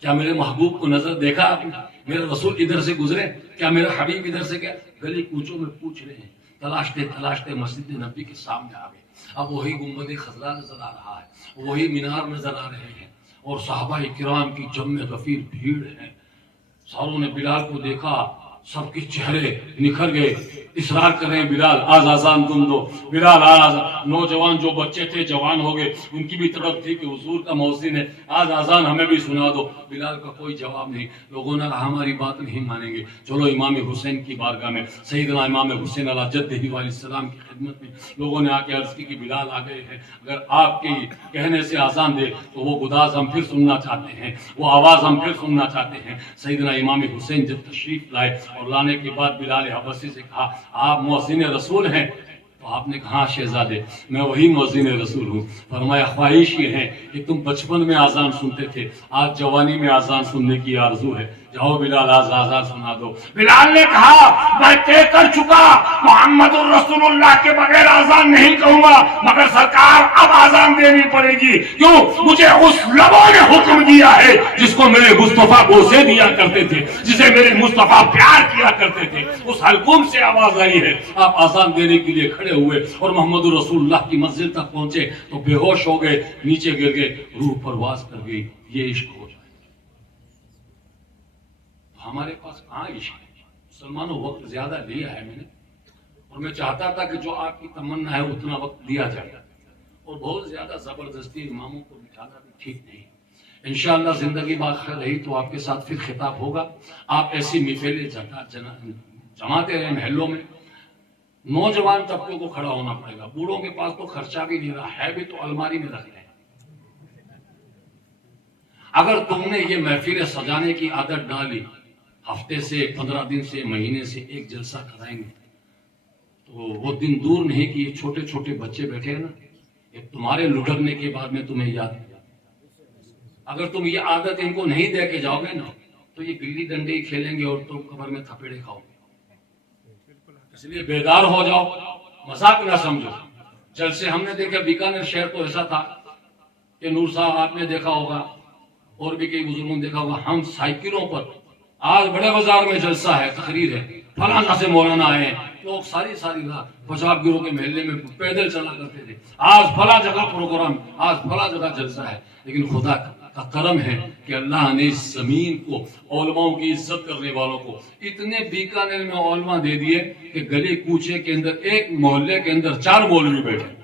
کیا میرے محبوب کو نظر دیکھا آپ نے؟ میرے رسول ادھر سے گزرے؟ کیا میرا حبیب ادھر سے گیا؟ گلی کوچوں میں پوچھ رہے ہیں، تلاشتے تلاشتے مسجد نبی کے سامنے آ گئے۔ اب وہی گنبد خضرا نظر آ رہا ہے، وہی مینار نظر آ رہے ہیں، اور صحابہ کرام کی جم غفیر بھیڑ ہے۔ ساروں نے بلال کو دیکھا، سب کے چہرے نکھر گئے، اصرار کریں بلال آج آزان تم دو، بلال آج۔ نوجوان جو بچے تھے جوان ہو گئے، ان کی بھی طرف تھی کہ حضور کا مؤذن ہے، آج آزان ہمیں بھی سنا دو۔ بلال کا کوئی جواب نہیں۔ لوگوں نے کہا ہماری بات نہیں مانیں گے، چلو امام حسین کی بارگاہ میں، سیدنا امام حسین علیہ جدہ علیہ السلام کی خدمت میں لوگوں نے آ کے عرض کی کہ بلال آ گئے ہیں، اگر آپ کے کہنے سے آزان دے تو وہ گداز ہم پھر سننا چاہتے ہیں، وہ آواز ہم پھر سننا چاہتے ہیں۔ سیدنا امام حسین جب تشریف لائے اور لانے کے بعد بلال حبشی سے کہا آپ مؤذن رسول ہیں؟ تو آپ نے کہا شہزادے میں وہی مؤذن رسول ہوں۔ فرمایا خواہش یہ ہے کہ تم بچپن میں آزان سنتے تھے، آج جوانی میں آزان سننے کی آرزو ہے، جاؤ بلال آج آزان سنا دو۔ بلال نے کہا میں طے کر چکا محمد الرسول اللہ کے بغیر آزان نہیں کہوں گا، مگر سرکار اب آزان دینی پڑے گی، کیوں؟ مجھے اس لبوں نے حکم دیا ہے جس کو میرے مصطفیٰ بوسے دیا کرتے تھے، جسے میرے مصطفیٰ پیار کیا کرتے تھے، اس حلقوم سے آواز آئی ہے۔ آپ آزان دینے کے لیے کھڑے ہوئے اور محمد رسول اللہ کی منزل تک پہنچے تو بے ہوش ہو گئے، نیچے گر گئے، روح پرواز کر گئی۔ یہ عشق ہو جائے ہمارے پاس کہاں عشق ہے؟ مسلمانوں وقت زیادہ لیا ہے میں نے، اور میں چاہتا تھا کہ جو آپ کی تمنا ہے اتنا وقت دیا جائے، اور بہت زیادہ زبردستی اماموں کو بٹھانا بھی ٹھیک نہیں۔ انشاءاللہ زندگی باقی رہی تو آپ کے ساتھ پھر خطاب ہوگا۔ آپ ایسی محفلیں جماتے رہے محلوں میں، نوجوان طبقے کو کھڑا ہونا پڑے گا، بوڑھوں کے پاس تو خرچہ بھی نہیں رہا ہے، بھی تو الماری میں رکھ لیں۔ اگر تم نے یہ محفلیں سجانے کی عادت ڈالی، ہفتے سے 15 دن سے مہینے سے ایک جلسہ کرائیں گے تو وہ دن دور نہیں کہ یہ چھوٹے چھوٹے بچے بیٹھے ہیں نا، یہ تمہارے لٹکنے کے بعد میں تمہیں یاد کیا۔ اگر تم یہ عادت ان کو نہیں دے کے جاؤ گے نا تو یہ گلی ڈنڈے ہی کھیلیں گے اور تم قبر میں تھپیڑے کھاؤ گے۔ اس لیے بیدار ہو جاؤ، مذاق نہ سمجھو۔ جلسے ہم نے دیکھا بیکانیر شہر تو ایسا تھا کہ نور صاحب آپ نے دیکھا ہوگا اور بھی کئی بزرگوں نے دیکھا ہوگا، ہم سائیکلوں پر، آج بڑے بازار میں جلسہ ہے، تقریر ہے، فلاں سے مولانا آئے ہیں، لوگ ساری رات پنجاب گیروں کے محلے میں پیدل چلا کرتے تھے، آج فلاں جگہ پروگرام، آج فلاں جگہ جلسہ ہے۔ لیکن خدا کا کرم ہے کہ اللہ نے اس زمین کو علماء کی عزت کرنے والوں کو اتنے بیکانیر میں علماء دے دیے کہ گلی کوچے کے اندر ایک محلے کے اندر 4 مولوی بیٹھے،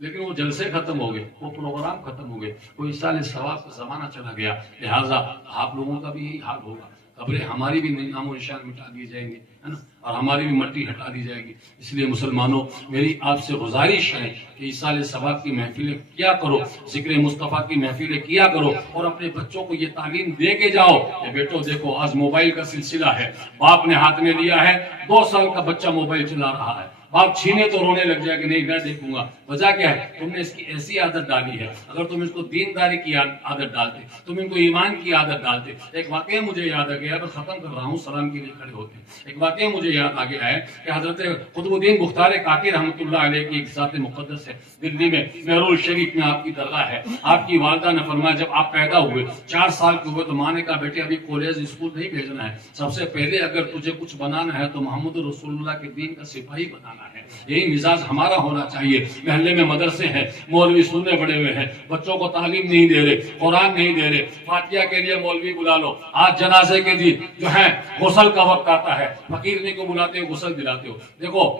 لیکن وہ جلسے ختم ہو گئے، وہ پروگرام ختم ہو گئے، وہ اصال ثواب کا زمانہ چلا گیا۔ لہٰذا آپ لوگوں کا بھی یہی حال ہوگا، قبریں ہماری بھی نام و نشان مٹا دیے جائیں گے، ہے نا، اور ہماری بھی مٹی ہٹا دی جائے گی۔ اس لیے مسلمانوں میری آپ سے گزارش ہے کہ اصال ثواب کی محفلیں کیا کرو، ذکر مصطفیٰ کی محفلیں کیا کرو، اور اپنے بچوں کو یہ تعلیم دے کے جاؤ کہ بیٹو دیکھو آج موبائل کا سلسلہ ہے، باپ نے ہاتھ میں لیا ہے، 2 سال کا بچہ موبائل چلا رہا ہے، باپ چھینے تو رونے لگ جائے کہ نہیں میں دیکھوں گا. وجہ کیا ہے؟ تم نے اس کی ایسی عادت ڈالی ہے. اگر تم اس کو دینداری کی عادت ڈالتے, تم ان کو ایمان کی عادت ڈالتے. ایک واقعہ مجھے یاد آ گیا, میں ختم کر رہا ہوں, سلام کے لیے کھڑے ہوتے. ایک واقعہ مجھے یاد آ گیا ہے کہ حضرت قطب الدین بختار کاکی رحمۃ اللہ علیہ کی ایک ذات مقدس ہے, دلی میں مہرول شریف میں آپ کی درگاہ ہے. آپ کی والدہ نے فرمایا جب آپ پیدا ہوئے 4 سال کے ہوئے تو ماں نے کہا بیٹے ابھی کالج اسکول نہیں بھیجنا ہے, سب سے پہلے اگر تجھے کچھ بنانا ہے تو محمد رسول اللہ کے دین کا سپاہی بنانا ہے. یہی مزاج ہمارا ہونا چاہیے. محلے میں مدرسے ہیں, مولوی سننے بڑے ہوئے ہیں, بچوں کو تعلیم نہیں دے رہے, قرآن نہیں دے رہے, فاتحہ کے لیے مولوی بلا لو. آج جنازے کے دن جو ہے غسل کا وقت آتا ہے, فقیر کو بلاتے ہو, غسل دلاتے ہو. دیکھو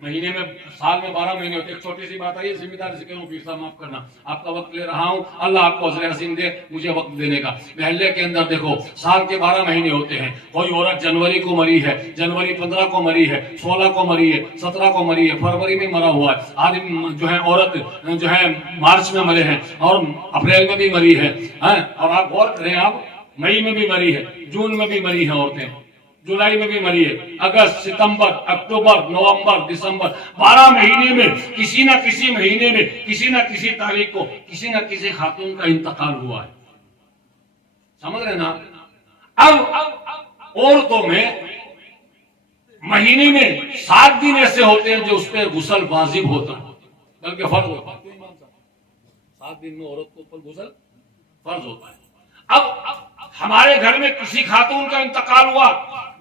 مہینے میں, سال میں 12 مہینے ہوتے. ایک چھوٹی سی بات ہے, یہ ذمہ داری سے کہوں, پیر صاحب معاف کرنا, آپ کا وقت لے رہا ہوں, اللہ آپ کو عزر عظیم دے مجھے وقت دینے کا. محلے کے اندر دیکھو سال کے 12 مہینے ہوتے ہیں. کوئی عورت جنوری کو مری ہے, جنوری 15 کو مری ہے, 16 کو مری ہے, 17 کو مری ہے, فروری میں مرا ہوا ہے. آدمی جو ہے عورت جو ہے مارچ میں مرے ہیں اور اپریل میں بھی مری ہے, اور آپ غور کریں, آپ مئی میں بھی مری ہے, جون میں بھی مری ہیں عورتیں, جولائی میں بھی مری ہے, اگست, ستمبر, اکتوبر, نومبر, دسمبر, 12 مہینے میں کسی نہ کسی مہینے میں کسی نہ کسی تاریخ کو کسی نہ کسی خاتون کا انتقال ہوا ہے. سمجھ رہے نا؟ اب عورتوں میں مہینے میں 7 دن ایسے ہوتے ہیں جو اس پہ غسل واجب ہوتا ہے, بلکہ فرض ہوتا ہے. 7 دن میں عورت کو اوپر غسل فرض ہوتا ہے. اب ہمارے گھر میں کسی خاتون کا انتقال ہوا,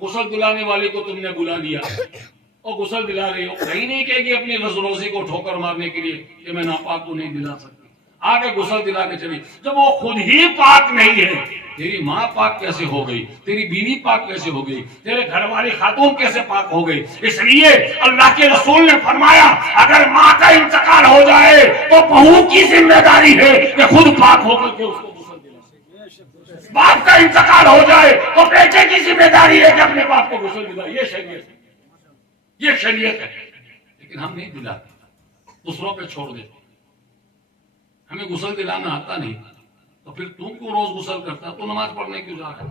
غسل دلانے والے کو تم نے بلا لیا اور غسل دلا رہی ہو, کہیں نہیں کہے گی اپنی روزی کو ٹھوکر مارنے کے لیے کہ میں ناپاک کو نہیں دلا سکتی, آگے غسل دلا کے چلی. جب وہ خود ہی پاک نہیں ہے, تیری ماں پاک کیسے ہو گئی, تیری بیوی پاک کیسے ہو گئی, تیرے گھر والی خاتون کیسے پاک ہو گئی؟ اس لیے اللہ کے رسول نے فرمایا اگر ماں کا انتقال ہو جائے تو بہو کی ذمہ داری ہے کہ خود پاک ہو کر کے اس کو غسل دلائے. باپ کا انتقال ہو جائے تو بیٹے کی ذمہ داری ہے کہ اپنے باپ کو غسل دلائے. یہ شریعت ہے, یہ شریعت ہے. لیکن ہم نہیں دلاتے, دوسروں پہ چھوڑ دیتے. ہمیں غسل دلانا آتا نہیں, تو پھر تم کیوں روز غسل کرتا, تو نماز پڑھنے کیوں جا رہا ہے؟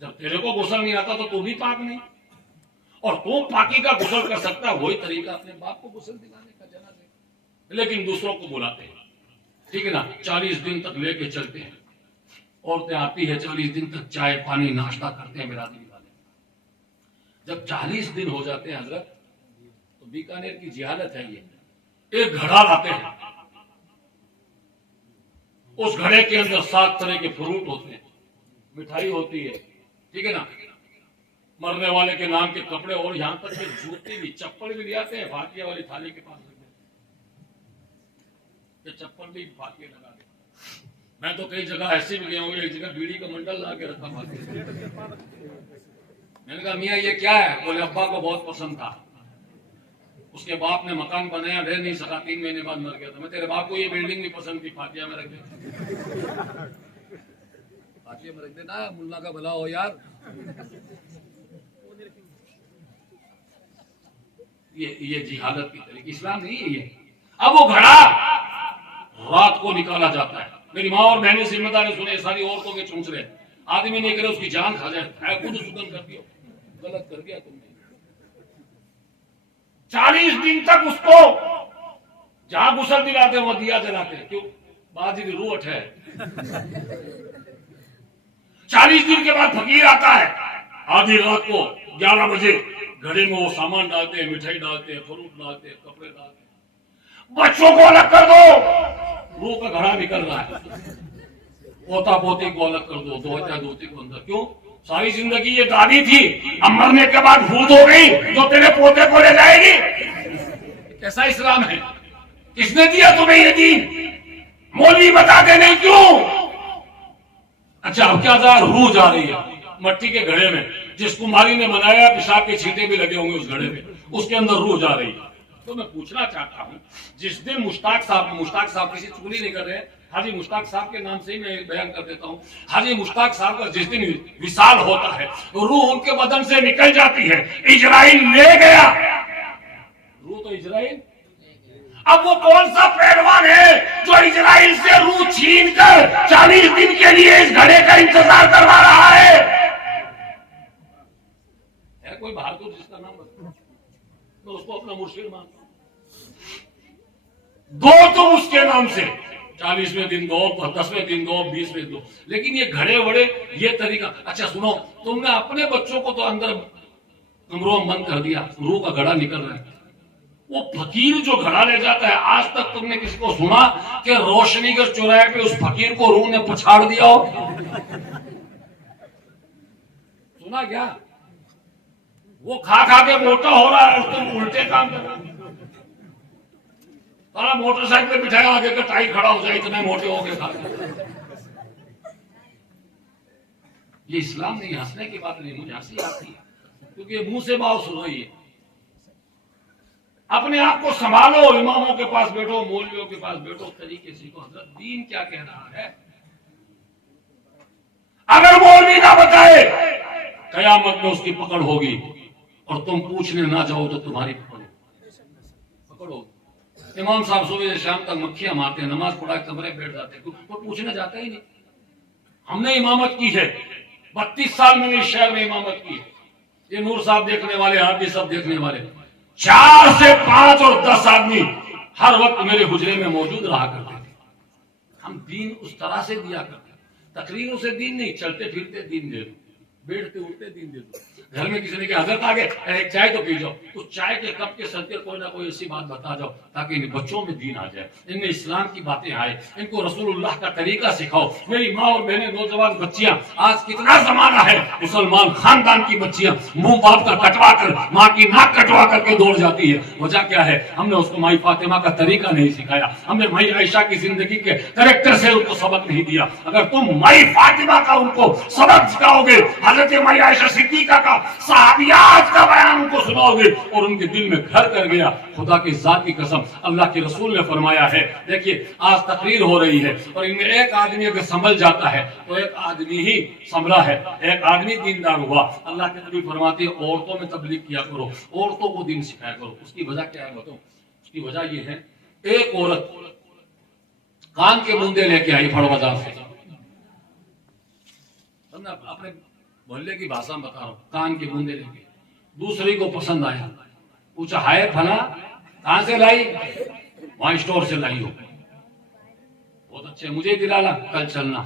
جب تیرے کو غسل نہیں آتا تو بھی پاک نہیں, اور تو پاکی کا غسل کر سکتا, وہی طریقہ اپنے باپ کو غسل دلانے کا جنازے. لیکن دوسروں کو بلاتے ہیں, ٹھیک ہے نا, 40 دن تک لے کے چلتے ہیں. عورتیں آتی ہے 40 دن تک چائے پانی ناشتہ کرتے ہیں برادری والے. جب 40 دن ہو جاتے ہیں حضرت, تو بیکانیر کی جہالت ہے, یہ ایک گھڑا لاتے ہیں, اس گھڑے کے اندر 7 طرح کے فروٹ ہوتے ہیں, مٹھائی ہوتی ہے, ٹھیک ہے نا, مرنے والے کے نام کے کپڑے, اور یہاں تک کہ جوتی بھی, چپل بھی لے آتے ہیں, فاتحہ والی تھالی کے پاس رکھ دیتے ہیں, چپل بھی فاتحہ لگا دے. میں تو کئی جگہ ایسی بھی گیا ہوں, ایک جگہ بیڑی کا منڈل لا کے رکھا فاتحہ. میں نے کہا میاں یہ کیا ہے؟ بولے ابا کو بہت پسند تھا, اس کے باپ نے مکان بنایا, رہ نہیں سکا, 3 مہینے بعد مر گیا تھا. میں تیرے باپ کو یہ بلڈنگ بھی پسند تھی, فاتحہ میں رکھ دے, فاتحہ میں رکھ دینا, ملا کا بھلا ہو یار. یہ جہالت کی طریقے, اسلام نہیں ہے یہ. اب وہ گھڑا رات کو نکالا جاتا ہے. میری ماں اور بہنیں ذمہ داری سنے, ساری عورتوں کے چونچ رہے, آدمی نہیں کرے اس کی جان کھا جائے, خود سگن کر دیا, غلط کر دیا تم نے. 40 دن تک اس کو جہاں غسل دلاتے وہ دیا جلاتے, کیوں؟ بازی کی روح ہے. 40 دن کے بعد فقیر آتا ہے, آدھی رات کو 11 بجے گھڑے میں وہ سامان ڈالتے ہیں, مٹھائی ڈالتے ہیں, فروٹ ڈالتے ہیں, کپڑے ڈالتے ہیں. بچوں کو الگ کر دو, روح کا گھڑا نکل رہا ہے. پوتا پوتی کو الگ کر دو, دوتی کو اندر. کیوں؟ ساری زندگی یہ دادی تھی, اب مرنے کے بعد بھوت ہو گئی جو تیرے پوتے کو لے جائے گی. کیسا اسلام ہے؟ کس نے دیا تمہیں یہ دین؟ مولوی بتاتے نہیں کیوں؟ اچھا اب کیا روح جا رہی ہے مٹی کے گھڑے میں, جس کمہاری نے بنایا, پیشاب کے چھینٹے بھی لگے ہوں گے اس گھڑے میں, اس کے اندر روح جا رہی ہے. تو میں پوچھنا چاہتا ہوں, جس دن مشتاق صاحب کسی چگلی نہیں کر رہے, حاجی مشتاق صاحب کے نام سے ہی میں بیان کر دیتا ہوں, حاجی مشتاق صاحب کا جس دن وصال ہوتا ہے, روح ان کے بدن سے نکل جاتی ہے, اجرائیل لے گیا روح. تو اجرائیل, اب وہ کون سا پہلوان ہے جو اجرائیل سے روح چھین کر 40 دن کے لیے اس گھڑے کا انتظار کروا رہا ہے؟ کوئی باہر تو جس کا نام میں اس کو اپنا مرشد مانتا ہوں. دو تو اس کے نام سے 40ویں دن دو, 10ویں دن دو, 20ویں دو, لیکن یہ گھڑے وڑے یہ طریقہ. اچھا سنو, تم نے اپنے بچوں کو تو اندر کمروں میں بند کر دیا, روح کا گھڑا نکل رہا ہے. وہ فقیر جو گھڑا لے جاتا ہے, آج تک تم نے کسی کو سنا کہ روشنی کے چوراہے پہ اس فقیر کو روح نے پچھاڑ دیا ہو؟ سنا کیا؟ وہ کھا کھا کے موٹا ہو رہا ہے اور تم الٹے کام کر رہے ہو. سارا موٹر سائیکل پہ بٹھایا, آگے کا ٹائی کھڑا ہو جائے, اتنے موٹے ہو کے کھا کے. یہ اسلام نہیں, ہنسنے کی بات نہیں, مجھے ہنسی آتی ہے کیونکہ یہ منہ سے بات سن رہی ہے. اپنے آپ کو سنبھالو, اماموں کے پاس بیٹھو, مولویوں کے پاس بیٹھو, طریقے سیکھو. حضرت دین کیا کہہ رہا ہے؟ اگر مولوی نہ بتائے قیامت میں اس کی پکڑ ہوگی, اور تم پوچھنے نہ جاؤ تو تمہاری پکڑ ہوگی. امام صاحب صبح سے شام تک مکھیاں مارتے ہیں, نماز پڑھا کے کمرے بیٹھ جاتے ہیں, کوئی پوچھنے جاتا ہی نہیں. ہم نے امامت کی ہے, 32 سال میں نے اس شہر میں امامت کی ہے. یہ نور صاحب دیکھنے والے, آپ بھی سب دیکھنے والے, 4 سے 5 اور 10 آدمی ہر وقت میرے حجرے میں موجود رہا کرتے تھے. ہم دین اس طرح سے دیا کرتے, تقریروں سے دین نہیں, چلتے پھرتے دین دے دو, بیٹھتے اٹھتے دین دے دو. گھر میں کسی نے کہا حضرت آگے ایک چائے تو پی جاؤ, اس چائے کے کپ کے صدقے کوئی نہ کوئی ایسی بات بتا جاؤ تاکہ ان بچوں میں دین آ جائے, ان میں اسلام کی باتیں آئے, ان کو رسول اللہ کا طریقہ سکھاؤ. میری ماں اور بہنیں, نوجوان بچیاں, آج کتنا زمانہ ہے مسلمان خاندان کی بچیاں منہ باپ کا کٹوا کر, ماں کی ناک کٹوا کر کے دوڑ جاتی ہے. وجہ کیا ہے؟ ہم نے اس کو مائی فاطمہ کا طریقہ نہیں سکھایا, ہم نے مائی عائشہ کی زندگی کے کریکٹر سے ان کو سبق نہیں دیا. اگر تم مائی فاطمہ کا ان کو سبق سکھاؤ گے, حضرت مائی عائشہ صدیقہ کا, صحابیات کا بیان ان کو سناؤ گے, اور ان کے دل میں گھر کر گیا, خدا کی ذات کی قسم اللہ کے رسول نے فرمایا ہے. دیکھیے آج تقریر ہو رہی ہے, اور ان میں ایک آدمی اگر سنبھل جاتا ہے تو ایک آدمی ہی سنبھلا ہے, ایک آدمی دیندار ہوا. اللہ کے نبی فرماتے ہیں عورتوں میں تبلیغ کیا کرو, عورتوں کو دین سکھایا کرو. اس کی وجہ کیا ہے بتاؤ؟ اس کی وجہ یہ ہے, ایک عورت کان کے بوندے لے کے آئی پھڑ بازار سے, اپنے محلے کی بھاشا میں بتا رہا ہوں, کان کے بوندے لے کے, دوسری کو پسند آیا, پوچھا ہائے پھلا کہاں سے لائی؟ وہاں اسٹور سے لائی ہو, بہت اچھے, مجھے دلانا, کل چلنا.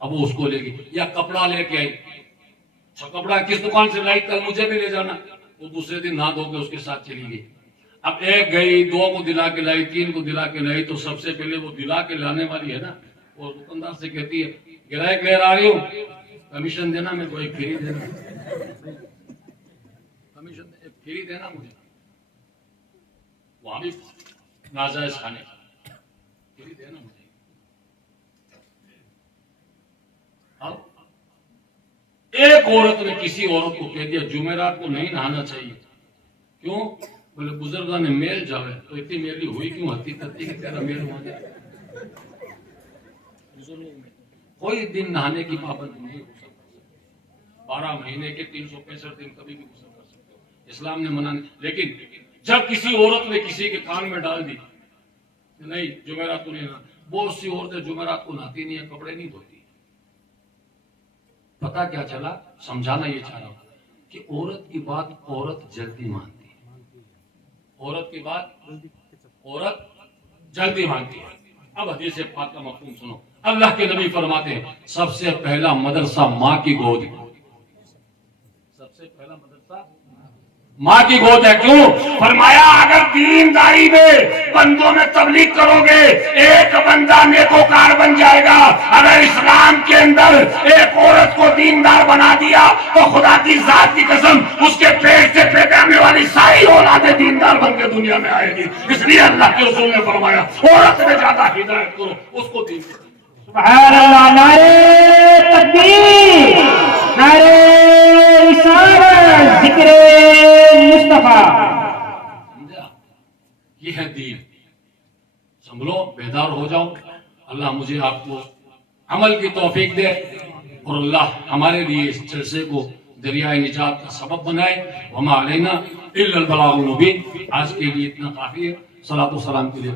اب وہ اس کو لے گئی. یا کپڑا لے کے آئی, اچھا کپڑا کس دکان سے لائی, کل مجھے بھی لے جانا. وہ دوسرے دن نہ دھو کے اس کے ساتھ چلی گئی. اب ایک گئی, 2 کو دلا کے لائی, 3 کو دلا کے لائی, تو سب سے پہلے وہ دلا کے لانے والی ہے نا, وہ دکاندار سے کہتی ہے گراہک لے آ رہی ہوں, کمیشن دینا, میں کو ایک فری دینا, کمیشن ایک فری دینا مجھے. وہاں بھی ناجائز کھانے, فری دینا مجھے. اب ایک عورت نے کسی عورت کو کہہ دیا جمعرات کو نہیں نہانا چاہیے. کیوں؟ بولے بزرگاں نے میل جاوے, تو اتنی میلی ہوئی کیوں ہتی تتی کہ تیرا میل ہو گیا. کوئی دن نہانے کی پابندی نہیں ہو سکتا, 12 مہینے کے 365 دن کبھی بھی غسل کر سکتے ہو, اسلام نے منع نہیں. لیکن جب کسی عورت نے کسی کے کان میں ڈال دی نہیں جمعرات کو نہیں نہانا, بہت سی عورتیں جمعرات کو نہاتی نہیں ہیں, کپڑے نہیں دھوتی. پتا کیا چلا؟ سمجھانا یہ چاہ رہا ہوں کہ عورت کی بات عورت جلدی مانتی ہے, عورت کی بات عورت جلدی مانتی ہے. اب حدیث پاک کا مفہوم سنو. اللہ کے نبی فرماتے ہیں سب سے پہلا مدرسہ ماں کی گود, سب سے پہلا مدرسہ ماں کی گود ہے. کیوں؟ فرمایا اگر دینداری میں بندوں میں تبلیغ کرو گے, ایک بندہ نیکوکار بن جائے گا. اگر اسلام کے اندر ایک عورت کو دیندار بنا دیا تو خدا کی ذات کی قسم اس کے پیٹ سے پیدا ہونے والی ساری اولادیں دیندار بن کے دنیا میں آئے گی. اس لیے اللہ کے رسول نے فرمایا عورت میں زیادہ ہدایت کرو, اس کو دین کرو. سبحان اللہ, نعرہ تکبیر, نعرہ رسالت, ذکر مصطفیٰ. یہ ہے دین. سنبھلو, بیدار ہو جاؤ. اللہ مجھے آپ کو عمل کی توفیق دے, اور اللہ ہمارے لیے اس جلسے کو دریائے نجات کا سبب بنائے. وما علینا الا البلاغ المبین. آج کے لیے اتنا کافی ہے. صلاۃ و سلام کے لیے